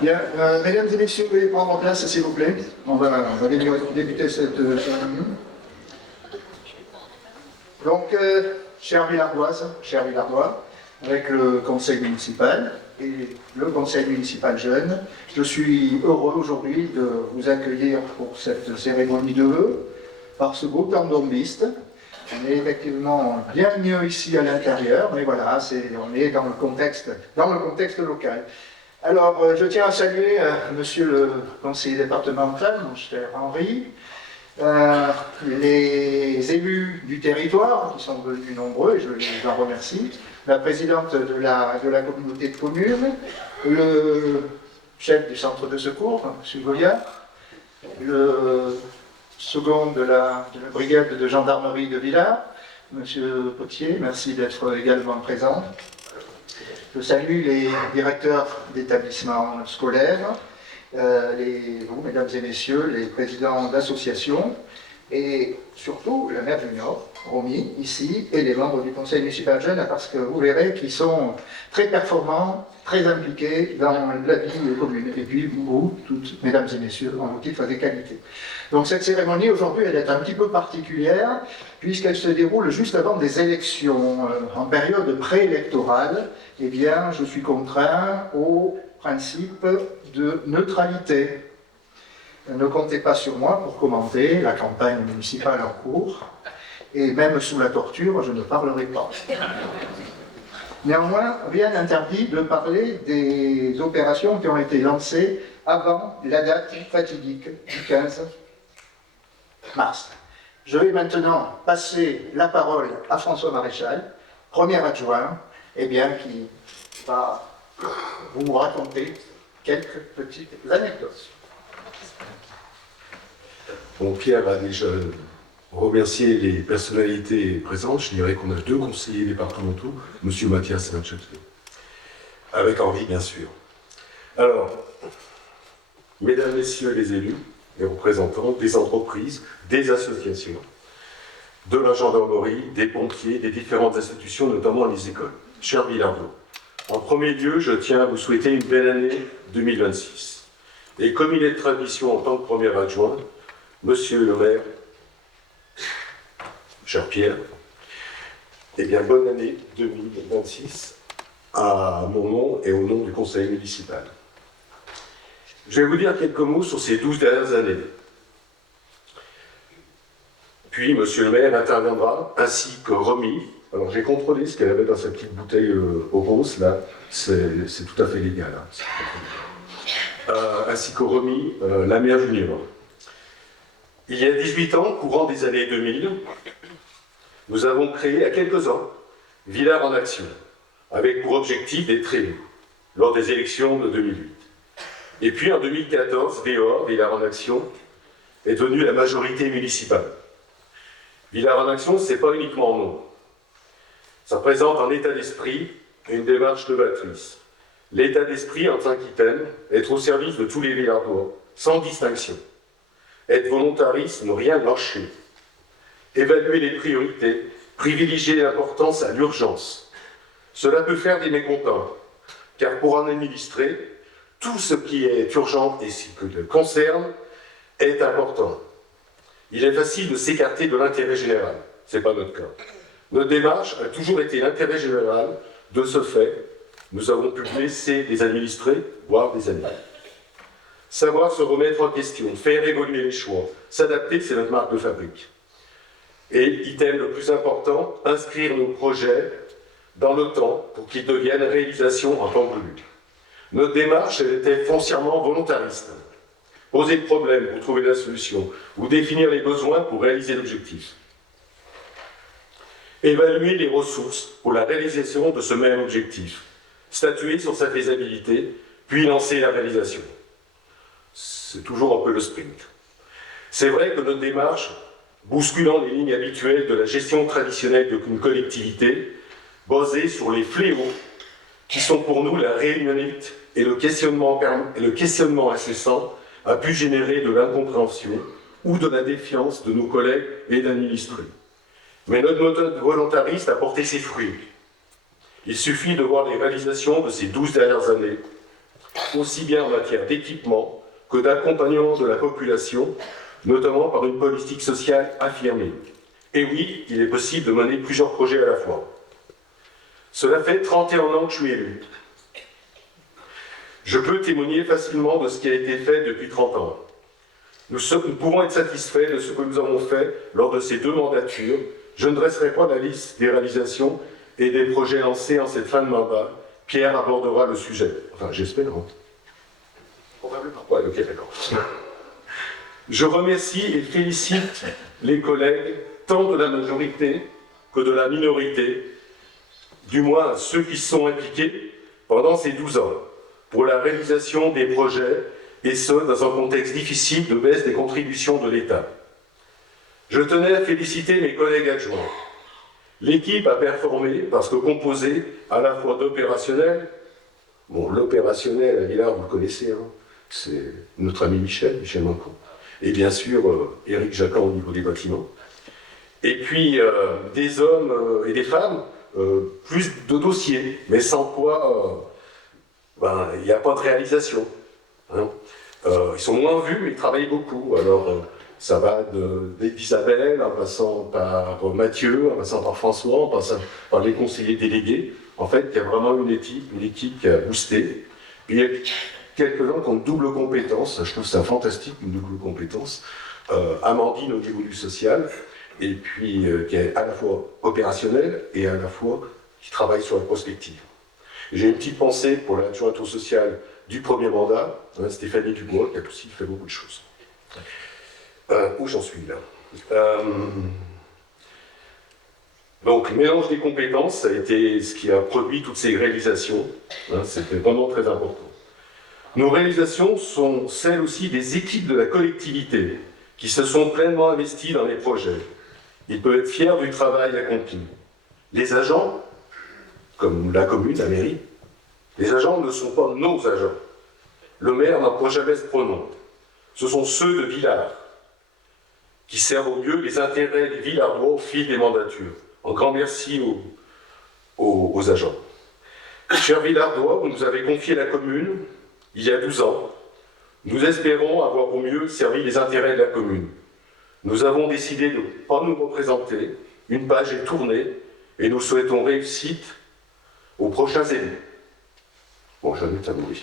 Bien, mesdames et messieurs, veuillez prendre place, s'il vous plaît. On va débuter cette cérémonie. Donc, chers Villardois, avec le conseil municipal et le conseil municipal jeune, je suis heureux aujourd'hui de vous accueillir pour cette cérémonie de vœux par ce beau candombiste. On est effectivement bien mieux ici à l'intérieur, mais voilà, on est dans le contexte local. Alors, je tiens à saluer monsieur le conseiller départemental, mon cher Henri, les élus du territoire, qui sont venus nombreux, et je les en remercie, la présidente de la communauté de communes, le chef du centre de secours, M. Goya, le second de la brigade de gendarmerie de Villars, M. Potier, merci d'être également présent. Je salue les directeurs d'établissements scolaires, vous, mesdames et messieurs, les présidents d'associations, et surtout la maire du Nord, Romy, ici, et les membres du conseil municipal jeune, parce que vous verrez qu'ils sont très performants, très impliqués dans la vie commune. Et puis vous, toutes, mesdames et messieurs, en vos titres et qualités. Donc cette cérémonie, aujourd'hui, elle est un petit peu particulière, puisqu'elle se déroule juste avant des élections, en période préélectorale. Eh bien, je suis contraint au principe de neutralité. Ne comptez pas sur moi pour commenter la campagne municipale en cours, et même sous la torture, je ne parlerai pas. Néanmoins, rien n'interdit de parler des opérations qui ont été lancées avant la date fatidique du 15 mars. Je vais maintenant passer la parole à François Maréchal, premier adjoint, qui va vous raconter quelques petites anecdotes. Bon, Pierre a déjà remercié les personnalités présentes. Je dirais qu'on a 2 conseillers départementaux, M. Mathias et M. Châtelet, avec Henri, bien sûr. Alors, mesdames, messieurs les élus, les représentants des entreprises, des associations, de la gendarmerie, des pompiers, des différentes institutions, notamment les écoles. Chers Villardois, en premier lieu, je tiens à vous souhaiter une belle année 2026. Et comme il est de tradition en tant que premier adjoint, Monsieur le maire, cher Pierre, eh bien, bonne année 2026 à mon nom et au nom du conseil municipal. Je vais vous dire quelques mots sur ces 12 dernières années. Puis, monsieur le maire interviendra, ainsi que Romy. Alors, j'ai contrôlé ce qu'elle avait dans sa petite bouteille au rose, là. C'est tout à fait légal. Hein. Ainsi que Romy, la maire junior. Il y a 18 ans, courant des années 2000, nous avons créé, à quelques ans, Villars en Action, avec pour objectif d'être élus lors des élections de 2008. Et puis en 2014, VOR, Villars en Action, est devenue la majorité municipale. Villars en Action, ce n'est pas uniquement un nom. Ça présente un état d'esprit et une démarche novatrice. L'état d'esprit en Aquitaine, être au service de tous les Villardois, sans distinction. Être volontariste, ne rien lâcher. Évaluer les priorités, privilégier l'importance à l'urgence. Cela peut faire des mécontents, car pour en administrer, tout ce qui est urgent et ce qui le concerne est important. Il est facile de s'écarter de l'intérêt général. Ce n'est pas notre cas. Notre démarche a toujours été l'intérêt général. De ce fait, nous avons pu laisser des administrés, voire des amis. Savoir se remettre en question, faire évoluer les choix, s'adapter, c'est notre marque de fabrique. Et, item le plus important, inscrire nos projets dans le temps pour qu'ils deviennent réalisation en temps voulu. Notre démarche, elle était foncièrement volontariste. Poser le problème pour trouver la solution, ou définir les besoins pour réaliser l'objectif. Évaluer les ressources pour la réalisation de ce même objectif. Statuer sur sa faisabilité, puis lancer la réalisation. C'est toujours un peu le sprint. C'est vrai que notre démarche, bousculant les lignes habituelles de la gestion traditionnelle d'une collectivité, basée sur les fléaux qui sont pour nous la réunionnite et le questionnement incessant, a pu générer de l'incompréhension ou de la défiance de nos collègues et d'administrés. Mais notre méthode volontariste a porté ses fruits. Il suffit de voir les réalisations de ces 12 dernières années. aussi bien en matière d'équipement que d'accompagnement de la population, notamment par une politique sociale affirmée. Et oui, il est possible de mener plusieurs projets à la fois. Cela fait 31 ans que je suis élu. Je peux témoigner facilement de ce qui a été fait depuis 30 ans. Nous pouvons être satisfaits de ce que nous avons fait lors de ces 2 mandatures. Je ne dresserai pas la liste des réalisations et des projets lancés en cette fin de mandat. Pierre abordera le sujet. Enfin, j'espère. Hein. Probablement. Ouais, ok, d'accord. Je remercie et félicite les collègues, tant de la majorité que de la minorité, du moins ceux qui sont impliqués pendant ces 12 ans, pour la réalisation des projets, et ce, dans un contexte difficile de baisse des contributions de l'État. Je tenais à féliciter mes collègues adjoints. L'équipe a performé parce que composée à la fois d'opérationnels, bon, l'opérationnel à Villars, vous le connaissez, hein, c'est notre ami Michel Mancon, et bien sûr Éric Jacquin au niveau des bâtiments, et puis des hommes et des femmes, plus de dossiers, mais sans quoi il n'y a pas de réalisation. Hein. Ils sont moins vus, mais ils travaillent beaucoup. Alors, ça va d'Isabelle, en passant par Mathieu, en passant par François, en passant par les conseillers délégués. En fait, il y a vraiment une équipe qui a boosté. Puis, il y a quelques-uns qui ont une double compétence. Je trouve ça fantastique, une double compétence. Amandine au niveau du social, et puis qui est à la fois opérationnelle et à la fois qui travaille sur la prospective. J'ai une petite pensée pour l'adjointe au social du premier mandat, Stéphanie Dubois, qui a aussi fait beaucoup de choses. Où j'en suis là Donc, le mélange des compétences, ça a été ce qui a produit toutes ces réalisations. C'était vraiment très important. Nos réalisations sont celles aussi des équipes de la collectivité qui se sont pleinement investies dans les projets. Ils peuvent être fiers du travail accompli. Les agents, comme la commune, la mairie, les agents ne sont pas nos agents. Le maire n'emploie jamais ce pronom. Ce sont ceux de Villars qui servent au mieux les intérêts des Villardois au fil des mandatures. Un grand merci aux agents. Chers Villardois, vous nous avez confié la commune il y a 12 ans. Nous espérons avoir au mieux servi les intérêts de la commune. Nous avons décidé de ne pas nous représenter. Une page est tournée et nous souhaitons réussite aux prochains élus. Bon, je vais t'avouer.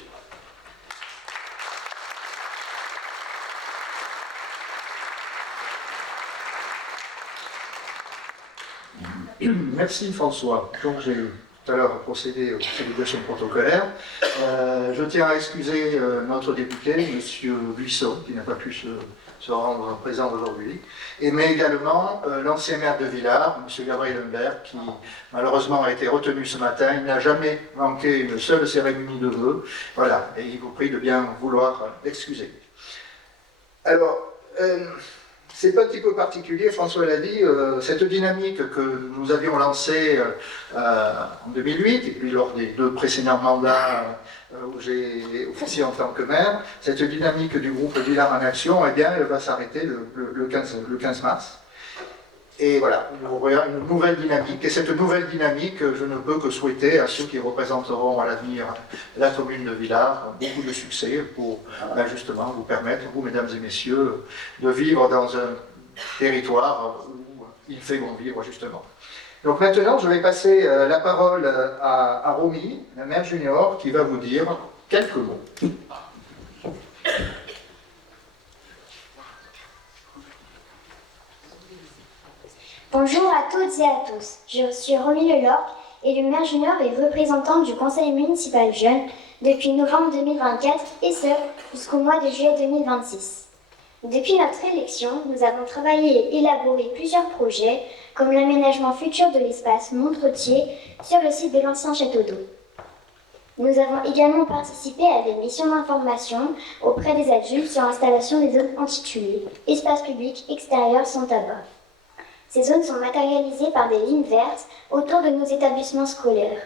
Merci François. Donc j'ai tout à l'heure procédé aux salubrations protocolaires. Je tiens à excuser notre député, M. Buisson, qui n'a pas pu se rendre présent aujourd'hui, mais également l'ancien maire de Villars, M. Gabriel Humbert, qui malheureusement a été retenu ce matin. Il n'a jamais manqué une seule cérémonie de vœux. Voilà, et il vous prie de bien vouloir l'excuser. Alors, c'est un petit peu particulier, François l'a dit, cette dynamique que nous avions lancée en 2008, et puis lors des 2 précédents mandats où j'ai officié en tant que maire, cette dynamique du groupe Villars en Action, eh bien, elle va s'arrêter le 15 mars. Et voilà, nous voyons une nouvelle dynamique. Et cette nouvelle dynamique, je ne peux que souhaiter à ceux qui représenteront à l'avenir la commune de Villars beaucoup de succès pour justement vous permettre, vous mesdames et messieurs, de vivre dans un territoire où il fait bon vivre justement. Donc maintenant, je vais passer la parole à Romy, la maire junior, qui va vous dire quelques mots. Bonjour à toutes et à tous, je suis Romy Lelorque, élue maire junior et représentante du conseil municipal jeune depuis novembre 2024 et ce jusqu'au mois de juillet 2026. Depuis notre élection, nous avons travaillé et élaboré plusieurs projets comme l'aménagement futur de l'espace Montretier sur le site de l'ancien château d'eau. Nous avons également participé à des missions d'information auprès des adultes sur l'installation des zones intitulées « Espaces publics extérieurs sans tabac ». Ces zones sont matérialisées par des lignes vertes autour de nos établissements scolaires.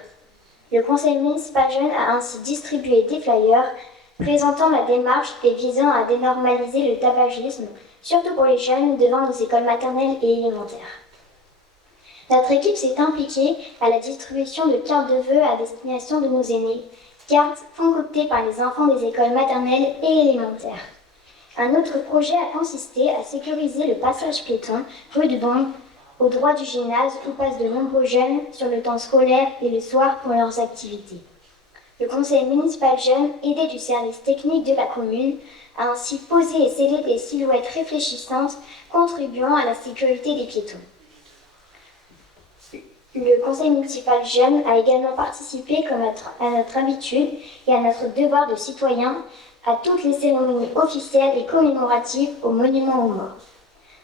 Le conseil municipal jeune a ainsi distribué des flyers présentant la démarche et visant à dénormaliser le tabagisme, surtout pour les jeunes devant nos écoles maternelles et élémentaires. Notre équipe s'est impliquée à la distribution de cartes de vœux à destination de nos aînés cartes concoctées par les enfants des écoles maternelles et élémentaires. Un autre projet a consisté à sécuriser le passage piéton rue de Dombes au droit du gymnase où passent de nombreux jeunes sur le temps scolaire et le soir pour leurs activités. Le conseil municipal jeune, aidé du service technique de la commune, a ainsi posé et scellé des silhouettes réfléchissantes contribuant à la sécurité des piétons. Le conseil municipal jeune a également participé, comme à notre habitude et à notre devoir de citoyen, à toutes les cérémonies officielles et commémoratives au monument aux morts.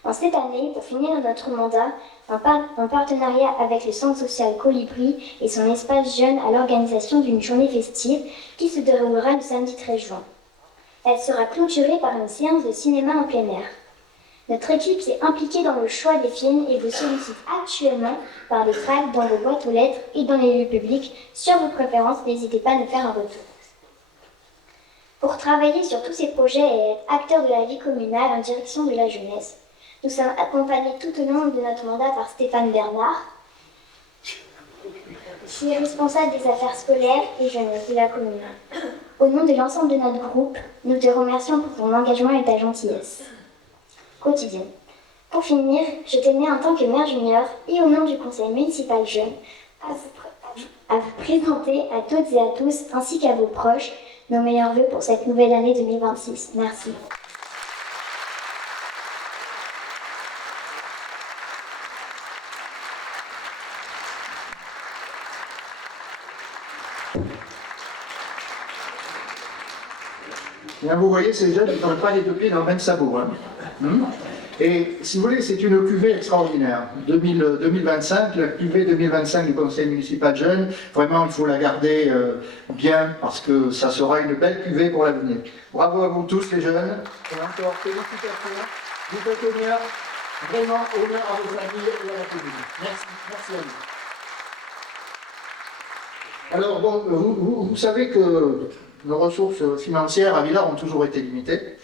En cette année, pour finir notre mandat, en partenariat avec le Centre social Colibri et son espace jeune à l'organisation d'une journée festive qui se déroulera le samedi 13 juin. Elle sera clôturée par une séance de cinéma en plein air. Notre équipe s'est impliquée dans le choix des films et vous sollicite actuellement par des tracts dans vos boîtes aux lettres et dans les lieux publics. Sur vos préférences, n'hésitez pas à nous faire un retour. Pour travailler sur tous ces projets et être acteurs de la vie communale en direction de la jeunesse, nous sommes accompagnés tout au long de notre mandat par Stéphane Bernard, qui est responsable des affaires scolaires et jeunesse de la commune. Au nom de l'ensemble de notre groupe, nous te remercions pour ton engagement et ta gentillesse quotidienne. Pour finir, je tenais en tant que maire junior et au nom du conseil municipal jeune à vous présenter à toutes et à tous, ainsi qu'à vos proches, nos meilleurs vœux pour cette nouvelle année 2026. Merci. Bien, vous voyez, ces jeunes, ils n'ont pas les deux pieds dans le même sabot. Hein. Et si vous voulez, c'est une cuvée extraordinaire. 2025, la cuvée 2025 du conseil municipal jeune, vraiment, il faut la garder bien parce que ça sera une belle cuvée pour l'avenir. Bravo à vous tous, les jeunes. Et encore, félicitations. Vous faites honneur, vraiment honneur à vos amis et à la commune. Merci, merci à vous. Alors, bon, vous savez que nos ressources financières à Villars ont toujours été limitées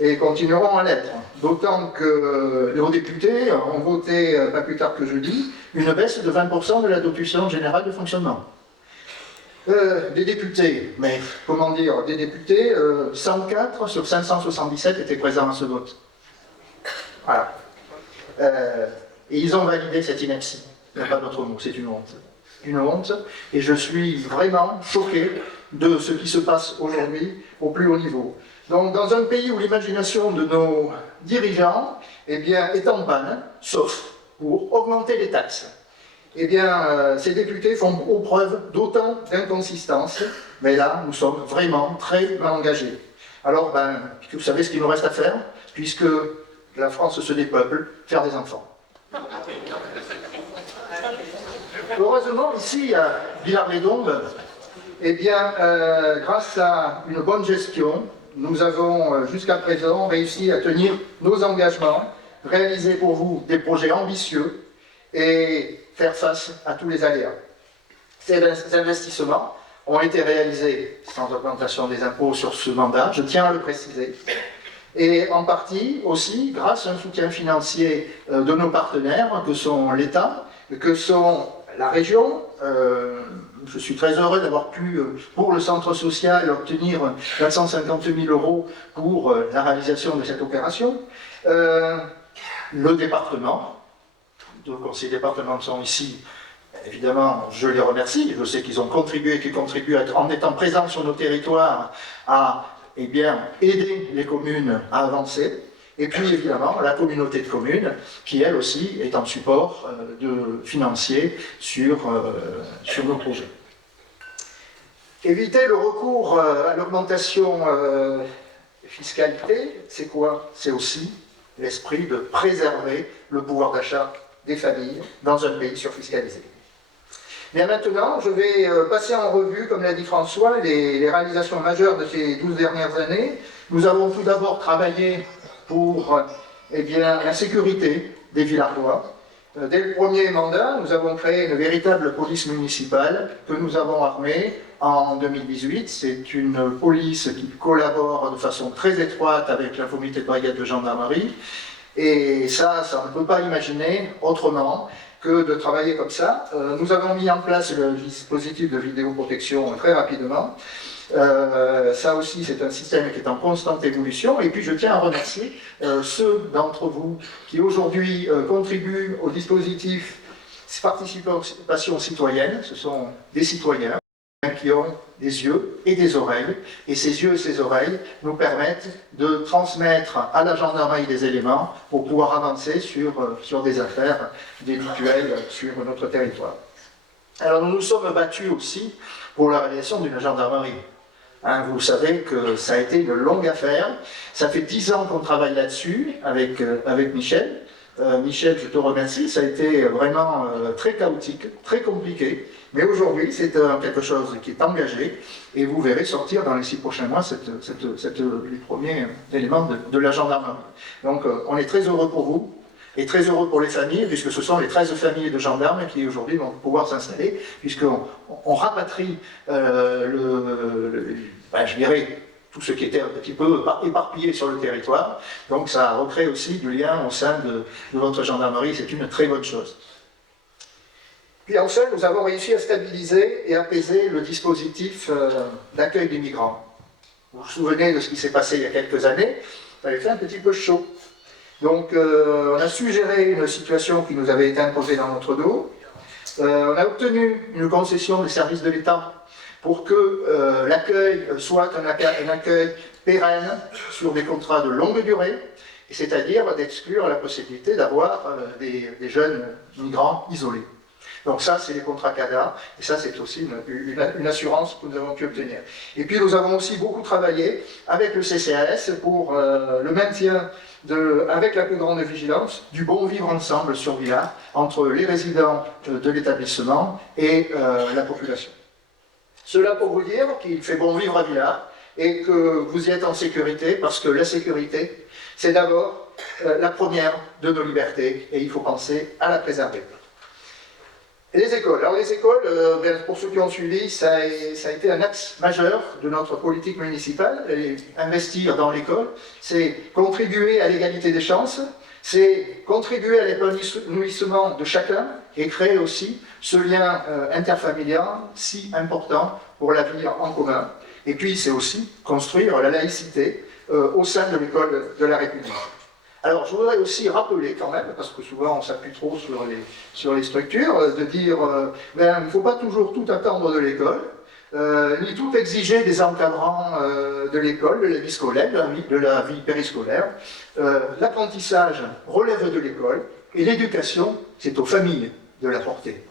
et continueront à l'être. D'autant que les députés ont voté, pas plus tard que jeudi, une baisse de 20% de la dotation générale de fonctionnement. Des députés, mais comment dire, des députés, 104 sur 577 étaient présents à ce vote. Voilà. Et ils ont validé cette ineptie. Il n'y a pas d'autre mot, c'est une honte. Une honte, et je suis vraiment choqué de ce qui se passe aujourd'hui au plus haut niveau. Donc, dans un pays où l'imagination de nos dirigeants est en panne, sauf pour augmenter les taxes, ces députés font preuve d'autant d'inconsistance, mais là, nous sommes vraiment très mal engagés. Alors, vous savez ce qu'il nous reste à faire, puisque la France se dépeuple, faire des enfants. Heureusement, ici, à Villars-les-Dombes, grâce à une bonne gestion, nous avons jusqu'à présent réussi à tenir nos engagements, réaliser pour vous des projets ambitieux et faire face à tous les aléas. Ces investissements ont été réalisés sans augmentation des impôts sur ce mandat, je tiens à le préciser, et en partie aussi grâce à un soutien financier de nos partenaires, que sont l'État, que sont la région. Je suis très heureux d'avoir pu, pour le centre social, obtenir 450 000 € pour la réalisation de cette opération. Le département, deux conseillers départementaux sont ici, évidemment, je les remercie. Je sais qu'ils ont contribué, qu'ils contribuent en étant présents sur nos territoires à aider les communes à avancer. Et puis évidemment la communauté de communes qui elle aussi est en support financier sur nos projets. Éviter le recours à l'augmentation fiscalité, c'est quoi? C'est aussi l'esprit de préserver le pouvoir d'achat des familles dans un pays surfiscalisé. Bien maintenant, je vais passer en revue, comme l'a dit François, les réalisations majeures de ces 12 dernières années. Nous avons tout d'abord travaillé pour la sécurité des Villardois. Dès le premier mandat, nous avons créé une véritable police municipale que nous avons armée en 2018. C'est une police qui collabore de façon très étroite avec la comité de brigade de gendarmerie. Et ça, on ne peut pas imaginer autrement que de travailler comme ça. Nous avons mis en place le dispositif de vidéoprotection très rapidement. Ça aussi, c'est un système qui est en constante évolution. Et puis, je tiens à remercier ceux d'entre vous qui aujourd'hui contribuent au dispositif participation citoyenne. Ce sont des citoyens qui ont des yeux et des oreilles. Et ces yeux et ces oreilles nous permettent de transmettre à la gendarmerie des éléments pour pouvoir avancer sur des affaires délictuelles sur notre territoire. Alors, nous nous sommes battus aussi pour la réalisation d'une gendarmerie. Hein, vous savez que ça a été une longue affaire. Ça fait 10 ans qu'on travaille là-dessus avec Michel. Michel, je te remercie. Ça a été vraiment très chaotique, très compliqué. Mais aujourd'hui, c'est quelque chose qui est engagé. Et vous verrez sortir dans les 6 prochains mois les premiers éléments de la gendarmerie. Donc, on est très heureux pour vous. Et très heureux pour les familles, puisque ce sont les 13 familles de gendarmes qui aujourd'hui vont pouvoir s'installer, puisqu'on rapatrie je dirais, tout ce qui était un petit peu éparpillé sur le territoire. Donc ça recrée aussi du lien au sein de votre gendarmerie, c'est une très bonne chose. Puis en seul, nous avons réussi à stabiliser et apaiser le dispositif d'accueil des migrants. Vous vous souvenez de ce qui s'est passé il y a quelques années, ça avait fait un petit peu chaud. Donc, on a suggéré une situation qui nous avait été imposée dans notre dos. On a obtenu une concession des services de l'État pour que l'accueil soit un accueil pérenne sur des contrats de longue durée, c'est-à-dire d'exclure la possibilité d'avoir des jeunes migrants isolés. Donc ça, c'est les contrats CADA, et ça, c'est aussi une assurance que nous avons pu obtenir. Et puis, nous avons aussi beaucoup travaillé avec le CCAS pour le maintien, avec la plus grande vigilance, du bon vivre ensemble sur Villars, entre les résidents de l'établissement et la population. Cela pour vous dire qu'il fait bon vivre à Villars, et que vous y êtes en sécurité, parce que la sécurité, c'est d'abord la première de nos libertés, et il faut penser à la préserver. Et les écoles. Alors les écoles, pour ceux qui ont suivi, ça a été un axe majeur de notre politique municipale. Et investir dans l'école, c'est contribuer à l'égalité des chances, c'est contribuer à l'épanouissement de chacun et créer aussi ce lien interfamilial si important pour la vie en commun. Et puis c'est aussi construire la laïcité au sein de l'école de la République. Alors, je voudrais aussi rappeler quand même, parce que souvent on s'appuie trop sur les structures, de dire il ne faut pas toujours tout attendre de l'école, ni tout exiger des encadrants de l'école, de la vie scolaire, de la vie périscolaire. L'apprentissage relève de l'école, et l'éducation, c'est aux familles de la porter.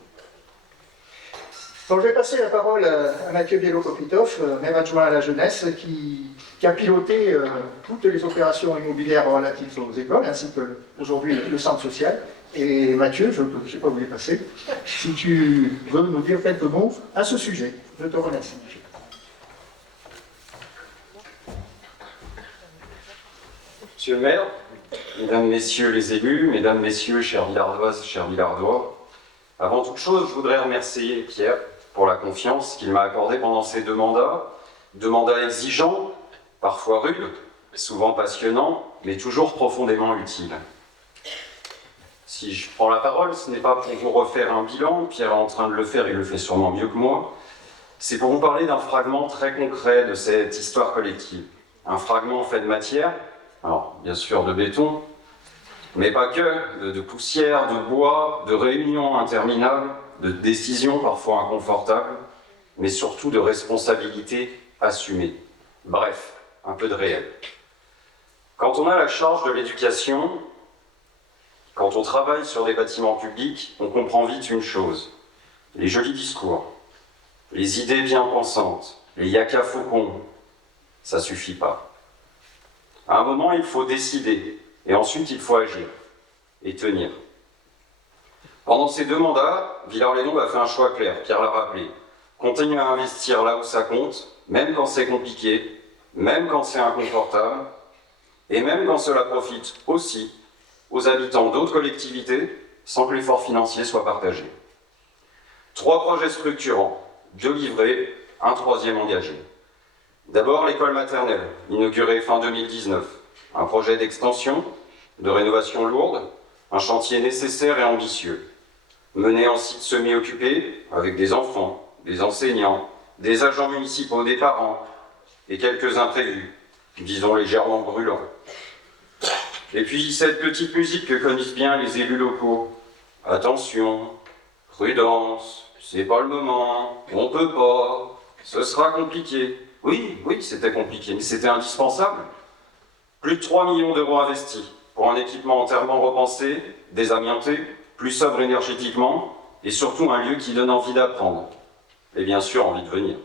Donc, je vais passer la parole à Mathieu Bielo-Kopitov, maire adjoint à la jeunesse, qui a piloté toutes les opérations immobilières relatives aux écoles, ainsi que aujourd'hui le centre social. Et Mathieu, je ne sais pas où il est passé, si tu veux nous dire quelques mots à ce sujet. Je te remercie. Monsieur le maire, mesdames, messieurs les élus, mesdames, messieurs, chers Villardoises, chers Villardois, avant toute chose, je voudrais remercier Pierre pour la confiance qu'il m'a accordée pendant ces deux mandats exigeants, parfois rudes, souvent passionnants, mais toujours profondément utiles. Si je prends la parole, ce n'est pas pour vous refaire un bilan, Pierre est en train de le faire, il le fait sûrement mieux que moi, c'est pour vous parler d'un fragment très concret de cette histoire collective. Un fragment fait de matière, alors bien sûr de béton, mais pas que, de poussière, de bois, de réunions interminables, de décisions parfois inconfortables, mais surtout de responsabilités assumées. Bref, un peu de réel. Quand on a la charge de l'éducation, quand on travaille sur des bâtiments publics, on comprend vite une chose. Les jolis discours, les idées bien pensantes, les yaka faucons, ça suffit pas. À un moment, il faut décider, et ensuite il faut agir, et tenir. Pendant ces deux mandats, Villars-les-Dombes a fait un choix clair, Pierre l'a rappelé. Continuer à investir là où ça compte, même quand c'est compliqué, même quand c'est inconfortable, et même quand cela profite aussi aux habitants d'autres collectivités, sans que l'effort financier soit partagé. 3 projets structurants, 2 livrés, un 3e engagé. D'abord l'école maternelle, inaugurée fin 2019, un projet d'extension, de rénovation lourde, un chantier nécessaire et ambitieux. menée en site semi-occupé, avec des enfants, des enseignants, des agents municipaux, des parents, et quelques imprévus, disons légèrement brûlants. Et puis cette petite musique que connaissent bien les élus locaux. Attention, prudence, c'est pas le moment, on peut pas, ce sera compliqué. Oui, c'était compliqué, mais c'était indispensable. Plus de 3 millions d'euros investis pour un équipement entièrement repensé, désamianté, plus sobre énergétiquement, et surtout un lieu qui donne envie d'apprendre. Et bien sûr, envie de venir.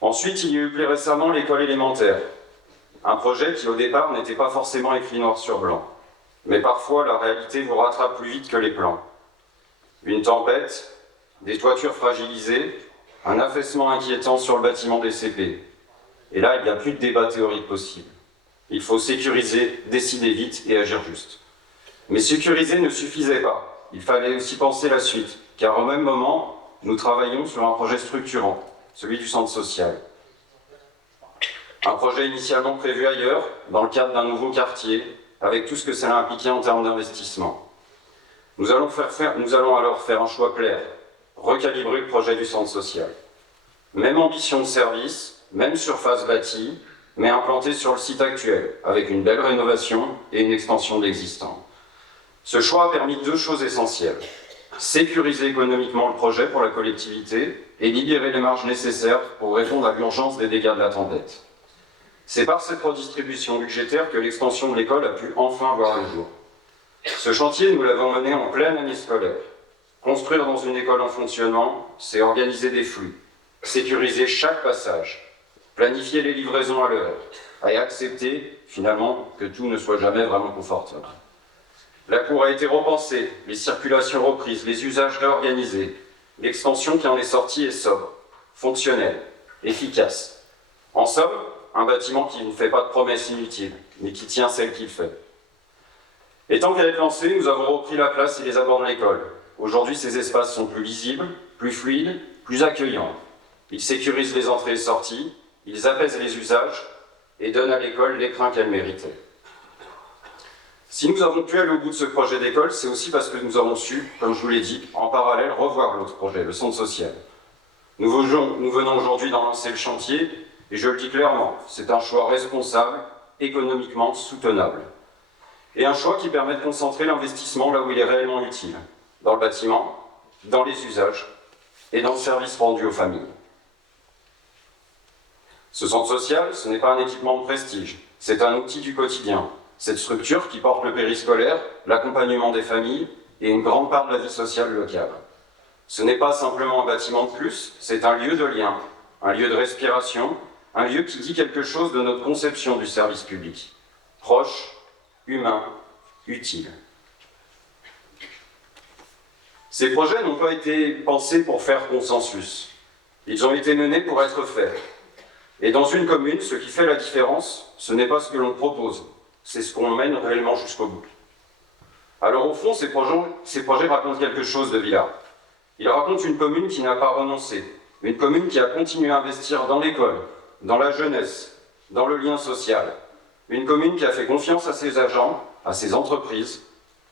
Ensuite, il y a eu plus récemment l'école élémentaire. Un projet qui, au départ, n'était pas forcément écrit noir sur blanc. Mais parfois, la réalité vous rattrape plus vite que les plans. Une tempête, des toitures fragilisées, un affaissement inquiétant sur le bâtiment des CP. Et là, il n'y a plus de débat théorique possible. Il faut sécuriser, décider vite et agir juste. Mais sécuriser ne suffisait pas. Il fallait aussi penser la suite, car au même moment, nous travaillons sur un projet structurant, celui du centre social. Un projet initialement prévu ailleurs, dans le cadre d'un nouveau quartier, avec tout ce que cela impliquait en termes d'investissement. Nous allons alors faire un choix clair, recalibrer le projet du centre social. Même ambition de service, même surface bâtie, mais implantée sur le site actuel, avec une belle rénovation et une extension de l'existant. Ce choix a permis 2 choses essentielles. Sécuriser économiquement le projet pour la collectivité et libérer les marges nécessaires pour répondre à l'urgence des dégâts de la tempête. C'est par cette redistribution budgétaire que l'extension de l'école a pu enfin voir le jour. Ce chantier, nous l'avons mené en pleine année scolaire. Construire dans une école en fonctionnement, c'est organiser des flux, sécuriser chaque passage, planifier les livraisons à l'heure, et accepter, finalement, que tout ne soit jamais vraiment confortable. La cour a été repensée, les circulations reprises, les usages réorganisés. L'extension qui en est sortie est sobre, fonctionnelle, efficace. En somme, un bâtiment qui ne fait pas de promesses inutiles, mais qui tient celle qu'il fait. Et tant qu'elle est lancée, nous avons repris la place et les abords de l'école. Aujourd'hui, ces espaces sont plus lisibles, plus fluides, plus accueillants. Ils sécurisent les entrées et sorties, ils apaisent les usages et donnent à l'école l'écrin qu'elle méritait. Si nous avons pu aller au bout de ce projet d'école, c'est aussi parce que nous avons su, comme je vous l'ai dit, en parallèle, revoir l'autre projet, le centre social. Nous venons aujourd'hui d'en lancer le chantier, et je le dis clairement, c'est un choix responsable, économiquement soutenable. Et un choix qui permet de concentrer l'investissement là où il est réellement utile, dans le bâtiment, dans les usages et dans le service rendu aux familles. Ce centre social, ce n'est pas un équipement de prestige, c'est un outil du quotidien. Cette structure qui porte le périscolaire, l'accompagnement des familles et une grande part de la vie sociale locale. Ce n'est pas simplement un bâtiment de plus, c'est un lieu de lien, un lieu de respiration, un lieu qui dit quelque chose de notre conception du service public. Proche, humain, utile. Ces projets n'ont pas été pensés pour faire consensus. Ils ont été menés pour être faits. Et dans une commune, ce qui fait la différence, ce n'est pas ce que l'on propose, c'est ce qu'on mène réellement jusqu'au bout. Alors au fond, ces projets racontent quelque chose de Villars. Ils racontent une commune qui n'a pas renoncé, une commune qui a continué à investir dans l'école, dans la jeunesse, dans le lien social, une commune qui a fait confiance à ses agents, à ses entreprises,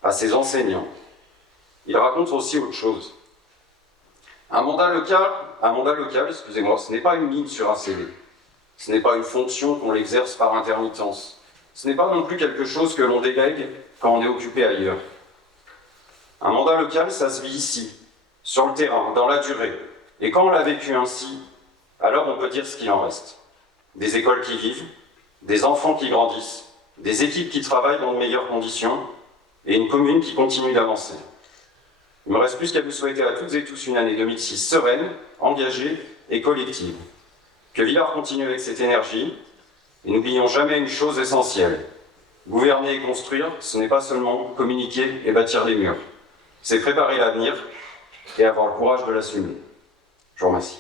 à ses enseignants. Ils racontent aussi autre chose. Un mandat local, ce n'est pas une ligne sur un CV. Ce n'est pas une fonction qu'on l'exerce par intermittence. Ce n'est pas non plus quelque chose que l'on délègue quand on est occupé ailleurs. Un mandat local, ça se vit ici, sur le terrain, dans la durée. Et quand on l'a vécu ainsi, alors on peut dire ce qu'il en reste. Des écoles qui vivent, des enfants qui grandissent, des équipes qui travaillent dans de meilleures conditions, et une commune qui continue d'avancer. Il ne me reste plus qu'à vous souhaiter à toutes et tous une année 2006 sereine, engagée et collective. Que Villars continue avec cette énergie, et n'oublions jamais une chose essentielle. Gouverner et construire, ce n'est pas seulement communiquer et bâtir les murs. C'est préparer l'avenir et avoir le courage de l'assumer. Je vous remercie.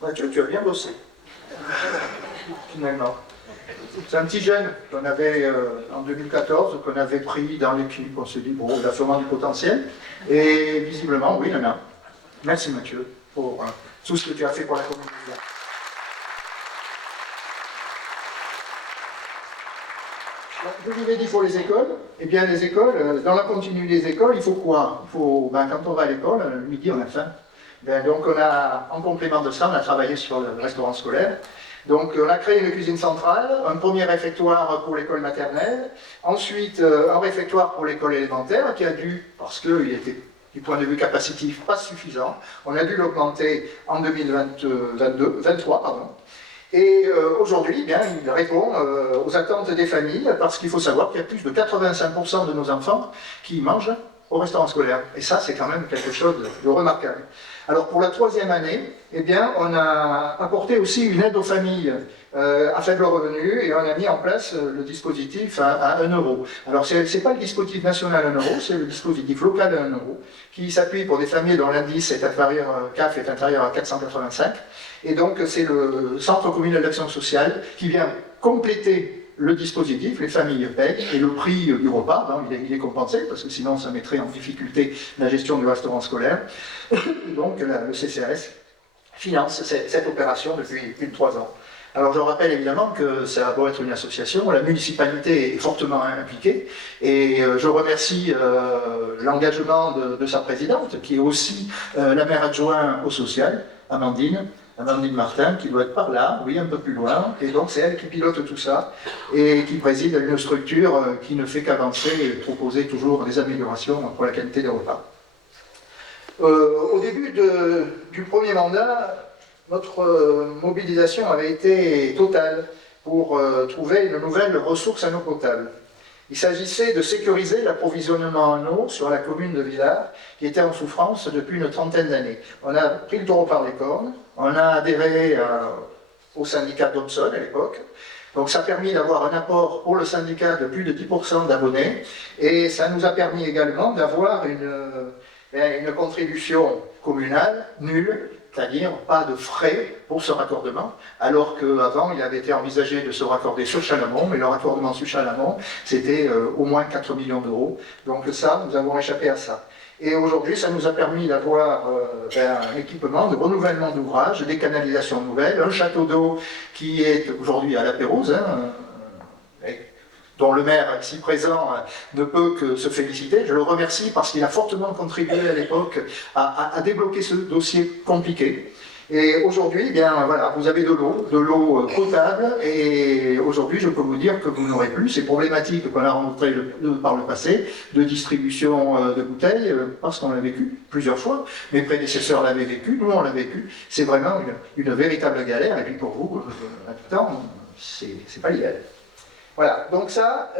Mathieu, tu as bien bossé, finalement. C'est un petit jeune qu'on avait en 2014, qu'on avait pris dans l'équipe. On s'est dit, bon, il a sûrement du potentiel. Et visiblement, oui, il en a. Merci Mathieu pour tout ce que tu as fait pour la communauté. Je vous l'ai dit pour les écoles, eh bien les écoles, dans la continuité des écoles, il faut quoi? Il faut, quand on va à l'école, le midi on a faim. Donc on a, en complément de ça, on a travaillé sur le restaurant scolaire. Donc on a créé une cuisine centrale, un premier réfectoire pour l'école maternelle, ensuite un réfectoire pour l'école élémentaire qui a dû, parce qu'il était du point de vue capacitif pas suffisant, on a dû l'augmenter en 2023, pardon. Et aujourd'hui, bien, il répond aux attentes des familles, parce qu'il faut savoir qu'il y a plus de 85% de nos enfants qui mangent au restaurant scolaire. Et ça, c'est quand même quelque chose de remarquable. Alors pour la troisième année, eh bien, on a apporté aussi une aide aux familles à faible revenu et on a mis en place le dispositif à 1 euro. Alors ce n'est pas le dispositif national à 1 euro, c'est le dispositif local à 1 euro qui s'appuie pour des familles dont l'indice est inférieur, CAF est inférieur à 485. Et donc c'est le Centre communal d'action sociale qui vient compléter le dispositif, les familles payent, et le prix du repas, hein, il est compensé, parce que sinon ça mettrait en difficulté la gestion du restaurant scolaire. Donc le CCAS finance cette opération depuis plus de 3 ans. Alors je rappelle évidemment que ça doit être une association, la municipalité est fortement impliquée, et je remercie l'engagement de sa présidente, qui est aussi la maire adjointe au social, Amandine Martin, qui doit être par là, oui, un peu plus loin, et donc c'est elle qui pilote tout ça, et qui préside une structure qui ne fait qu'avancer et proposer toujours des améliorations pour la qualité des repas. Au début du premier mandat, notre mobilisation avait été totale pour trouver une nouvelle ressource en eau potable. Il s'agissait de sécuriser l'approvisionnement en eau sur la commune de Villars, qui était en souffrance depuis une trentaine d'années. On a pris le taureau par les cornes, on a adhéré au syndicat d'Obson à l'époque, donc ça a permis d'avoir un apport pour le syndicat de plus de 10% d'abonnés, et ça nous a permis également d'avoir une contribution communale nulle, c'est-à-dire pas de frais pour ce raccordement, alors qu'avant il avait été envisagé de se raccorder sur Chalamont, mais le raccordement sur Chalamont c'était au moins 4 millions d'euros, donc ça, nous avons échappé à ça. Et aujourd'hui, ça nous a permis d'avoir un équipement de renouvellement d'ouvrages, des canalisations nouvelles, un château d'eau qui est aujourd'hui à la Pérouse, dont le maire ici présent ne peut que se féliciter. Je le remercie parce qu'il a fortement contribué à l'époque à débloquer ce dossier compliqué. Et aujourd'hui, bien voilà, vous avez de l'eau potable, et aujourd'hui, je peux vous dire que vous n'aurez plus ces problématiques qu'on a rencontrées par le passé, de distribution de bouteilles, parce qu'on l'a vécu plusieurs fois. Mes prédécesseurs l'avaient vécu, nous on l'a vécu. C'est vraiment une véritable galère, et puis pour vous, à tout temps, c'est pas l'idéal. Voilà, donc ça,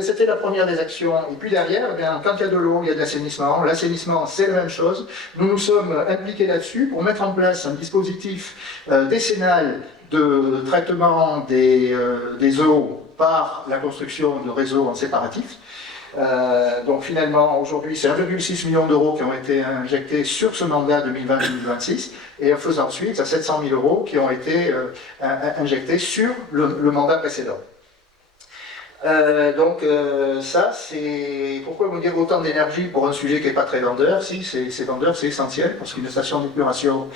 c'était la première des actions. Et puis derrière, quand il y a de l'eau, il y a de l'assainissement. L'assainissement, c'est la même chose. Nous nous sommes impliqués là-dessus pour mettre en place un dispositif décennal de traitement des eaux par la construction de réseaux en séparatif. Donc finalement, aujourd'hui, c'est 1,6 million d'euros qui ont été injectés sur ce mandat 2020-2026, et en faisant suite à 700 000 euros qui ont été injectés sur le mandat précédent. Ça, c'est pourquoi vous dire autant d'énergie pour un sujet qui n'est pas très vendeur. Si, c'est vendeur, c'est essentiel, parce qu'une station d'épuration,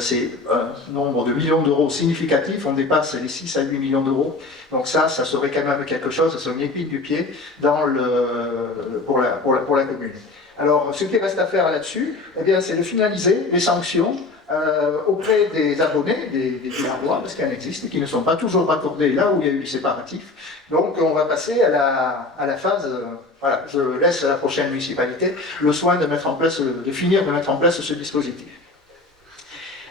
c'est un nombre de millions d'euros significatif, on dépasse les 6 à 8 millions d'euros. Donc ça serait quand même quelque chose, ça serait une épine du pied pour la commune. Alors, ce qui reste à faire là-dessus, eh bien, c'est de finaliser les sanctions auprès des abonnés, des Villardois, parce qu'elles existent, et qui ne sont pas toujours raccordés là où il y a eu les séparatifs. Donc on va passer à la phase, voilà, je laisse à la prochaine municipalité le soin de finir de mettre en place ce dispositif.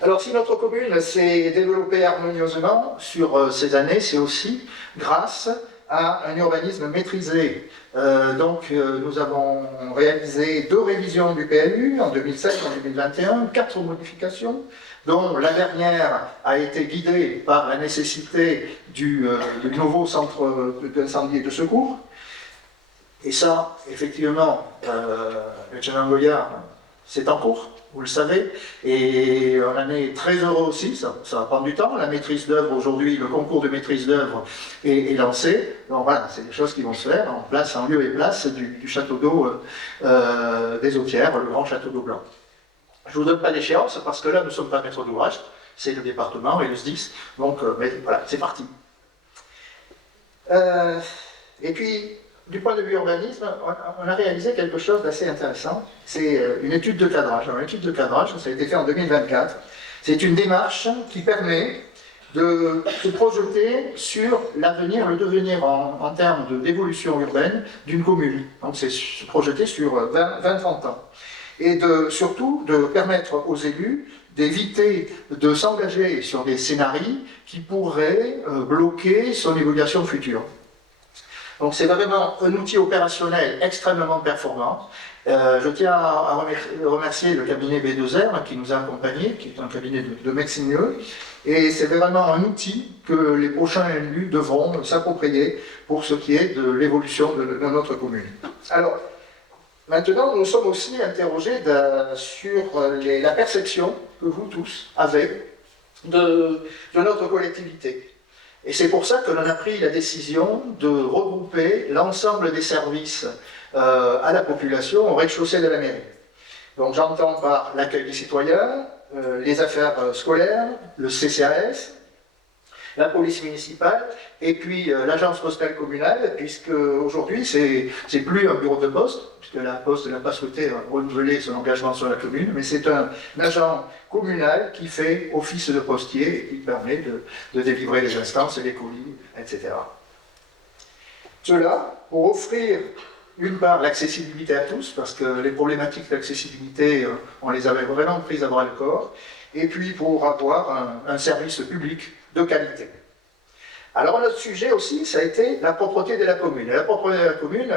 Alors si notre commune s'est développée harmonieusement sur ces années, c'est aussi grâce à un urbanisme maîtrisé. Nous avons réalisé 2 révisions du PLU en 2016 et en 2021, 4 modifications, dont la dernière a été guidée par la nécessité du nouveau centre d'incendie et de secours. Et ça, effectivement, le Lieutenant Goyard, c'est en cours, vous le savez, et on en est très heureux aussi, ça va prendre du temps. La maîtrise d'œuvre, aujourd'hui, le concours de maîtrise d'œuvre est lancé. Donc voilà, c'est des choses qui vont se faire en lieu et place du château d'eau des Autières, le grand château d'eau blanc. Je ne vous donne pas d'échéance parce que là, nous ne sommes pas maîtres d'ouvrage, c'est le département et le SDIS, donc mais voilà, c'est parti. Et puis, du point de vue urbanisme, on a réalisé quelque chose d'assez intéressant, c'est une étude de cadrage. Alors, l'étude de cadrage, ça a été fait en 2024, c'est une démarche qui permet de se projeter sur l'avenir, le devenir en termes d'évolution urbaine d'une commune. Donc c'est se projeter sur 20-30 ans. Et surtout de permettre aux élus d'éviter de s'engager sur des scénarios qui pourraient bloquer son évolution future. Donc c'est vraiment un outil opérationnel extrêmement performant. Je tiens à remercier le cabinet B2R qui nous a accompagnés, qui est un cabinet de médecine. Et c'est vraiment un outil que les prochains élus devront s'approprier pour ce qui est de l'évolution de notre commune. Alors, maintenant, nous sommes aussi interrogés sur la perception que vous tous avez de notre collectivité. Et c'est pour ça que l'on a pris la décision de regrouper l'ensemble des services à la population au rez-de-chaussée de la mairie. Donc j'entends par l'accueil des citoyens, les affaires scolaires, le CCAS, la police municipale, et puis l'agence postale communale, puisque aujourd'hui c'est plus un bureau de poste, puisque la poste n'a pas souhaité renouveler son engagement sur la commune, mais c'est un agent communal qui fait office de postier et qui permet de délivrer les instances, les colis, etc. Cela pour offrir d'une part l'accessibilité à tous, parce que les problématiques d'accessibilité, on les avait vraiment prises à bras le corps, et puis pour avoir un service public de qualité. Alors notre sujet aussi, ça a été la propreté de la commune. Et la propreté de la commune,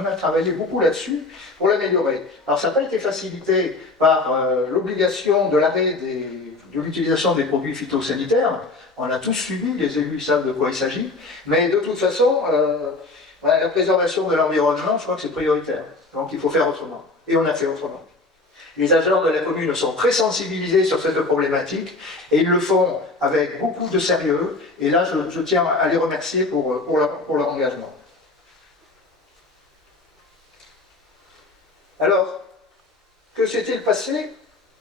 on a travaillé beaucoup là-dessus pour l'améliorer. Alors ça n'a pas été facilité par l'obligation de l'arrêt de l'utilisation des produits phytosanitaires. On a tous subi, les élus savent de quoi il s'agit, mais de toute façon, la préservation de l'environnement, je crois que c'est prioritaire. Donc il faut faire autrement. Et on a fait autrement. Les agents de la commune sont très sensibilisés sur cette problématique et ils le font avec beaucoup de sérieux. Et là, je tiens à les remercier pour leur engagement. Alors, que s'est-il passé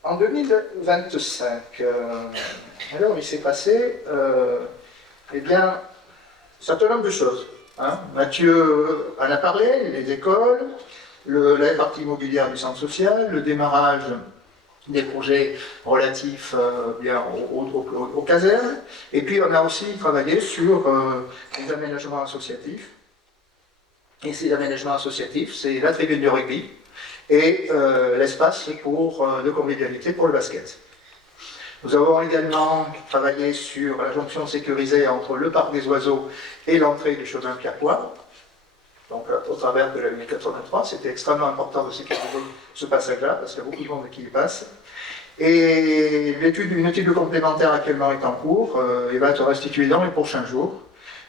en 2025 Alors, il s'est passé eh bien, un certain nombre de choses. Mathieu en a parlé, les écoles, la partie immobilière du centre social, le démarrage des projets relatifs aux casernes, et puis on a aussi travaillé sur les aménagements associatifs. Et ces aménagements associatifs, c'est la tribune de rugby et l'espace de convivialité pour le basket. Nous avons également travaillé sur la jonction sécurisée entre le parc des oiseaux et l'entrée du chemin Pierrepoix. Donc, au travers de la ligne 83, c'était extrêmement important de sécuriser ce passage-là, parce qu'il y a beaucoup de monde qui y passe. Et une étude complémentaire actuellement est en cours et va être restituée dans les prochains jours.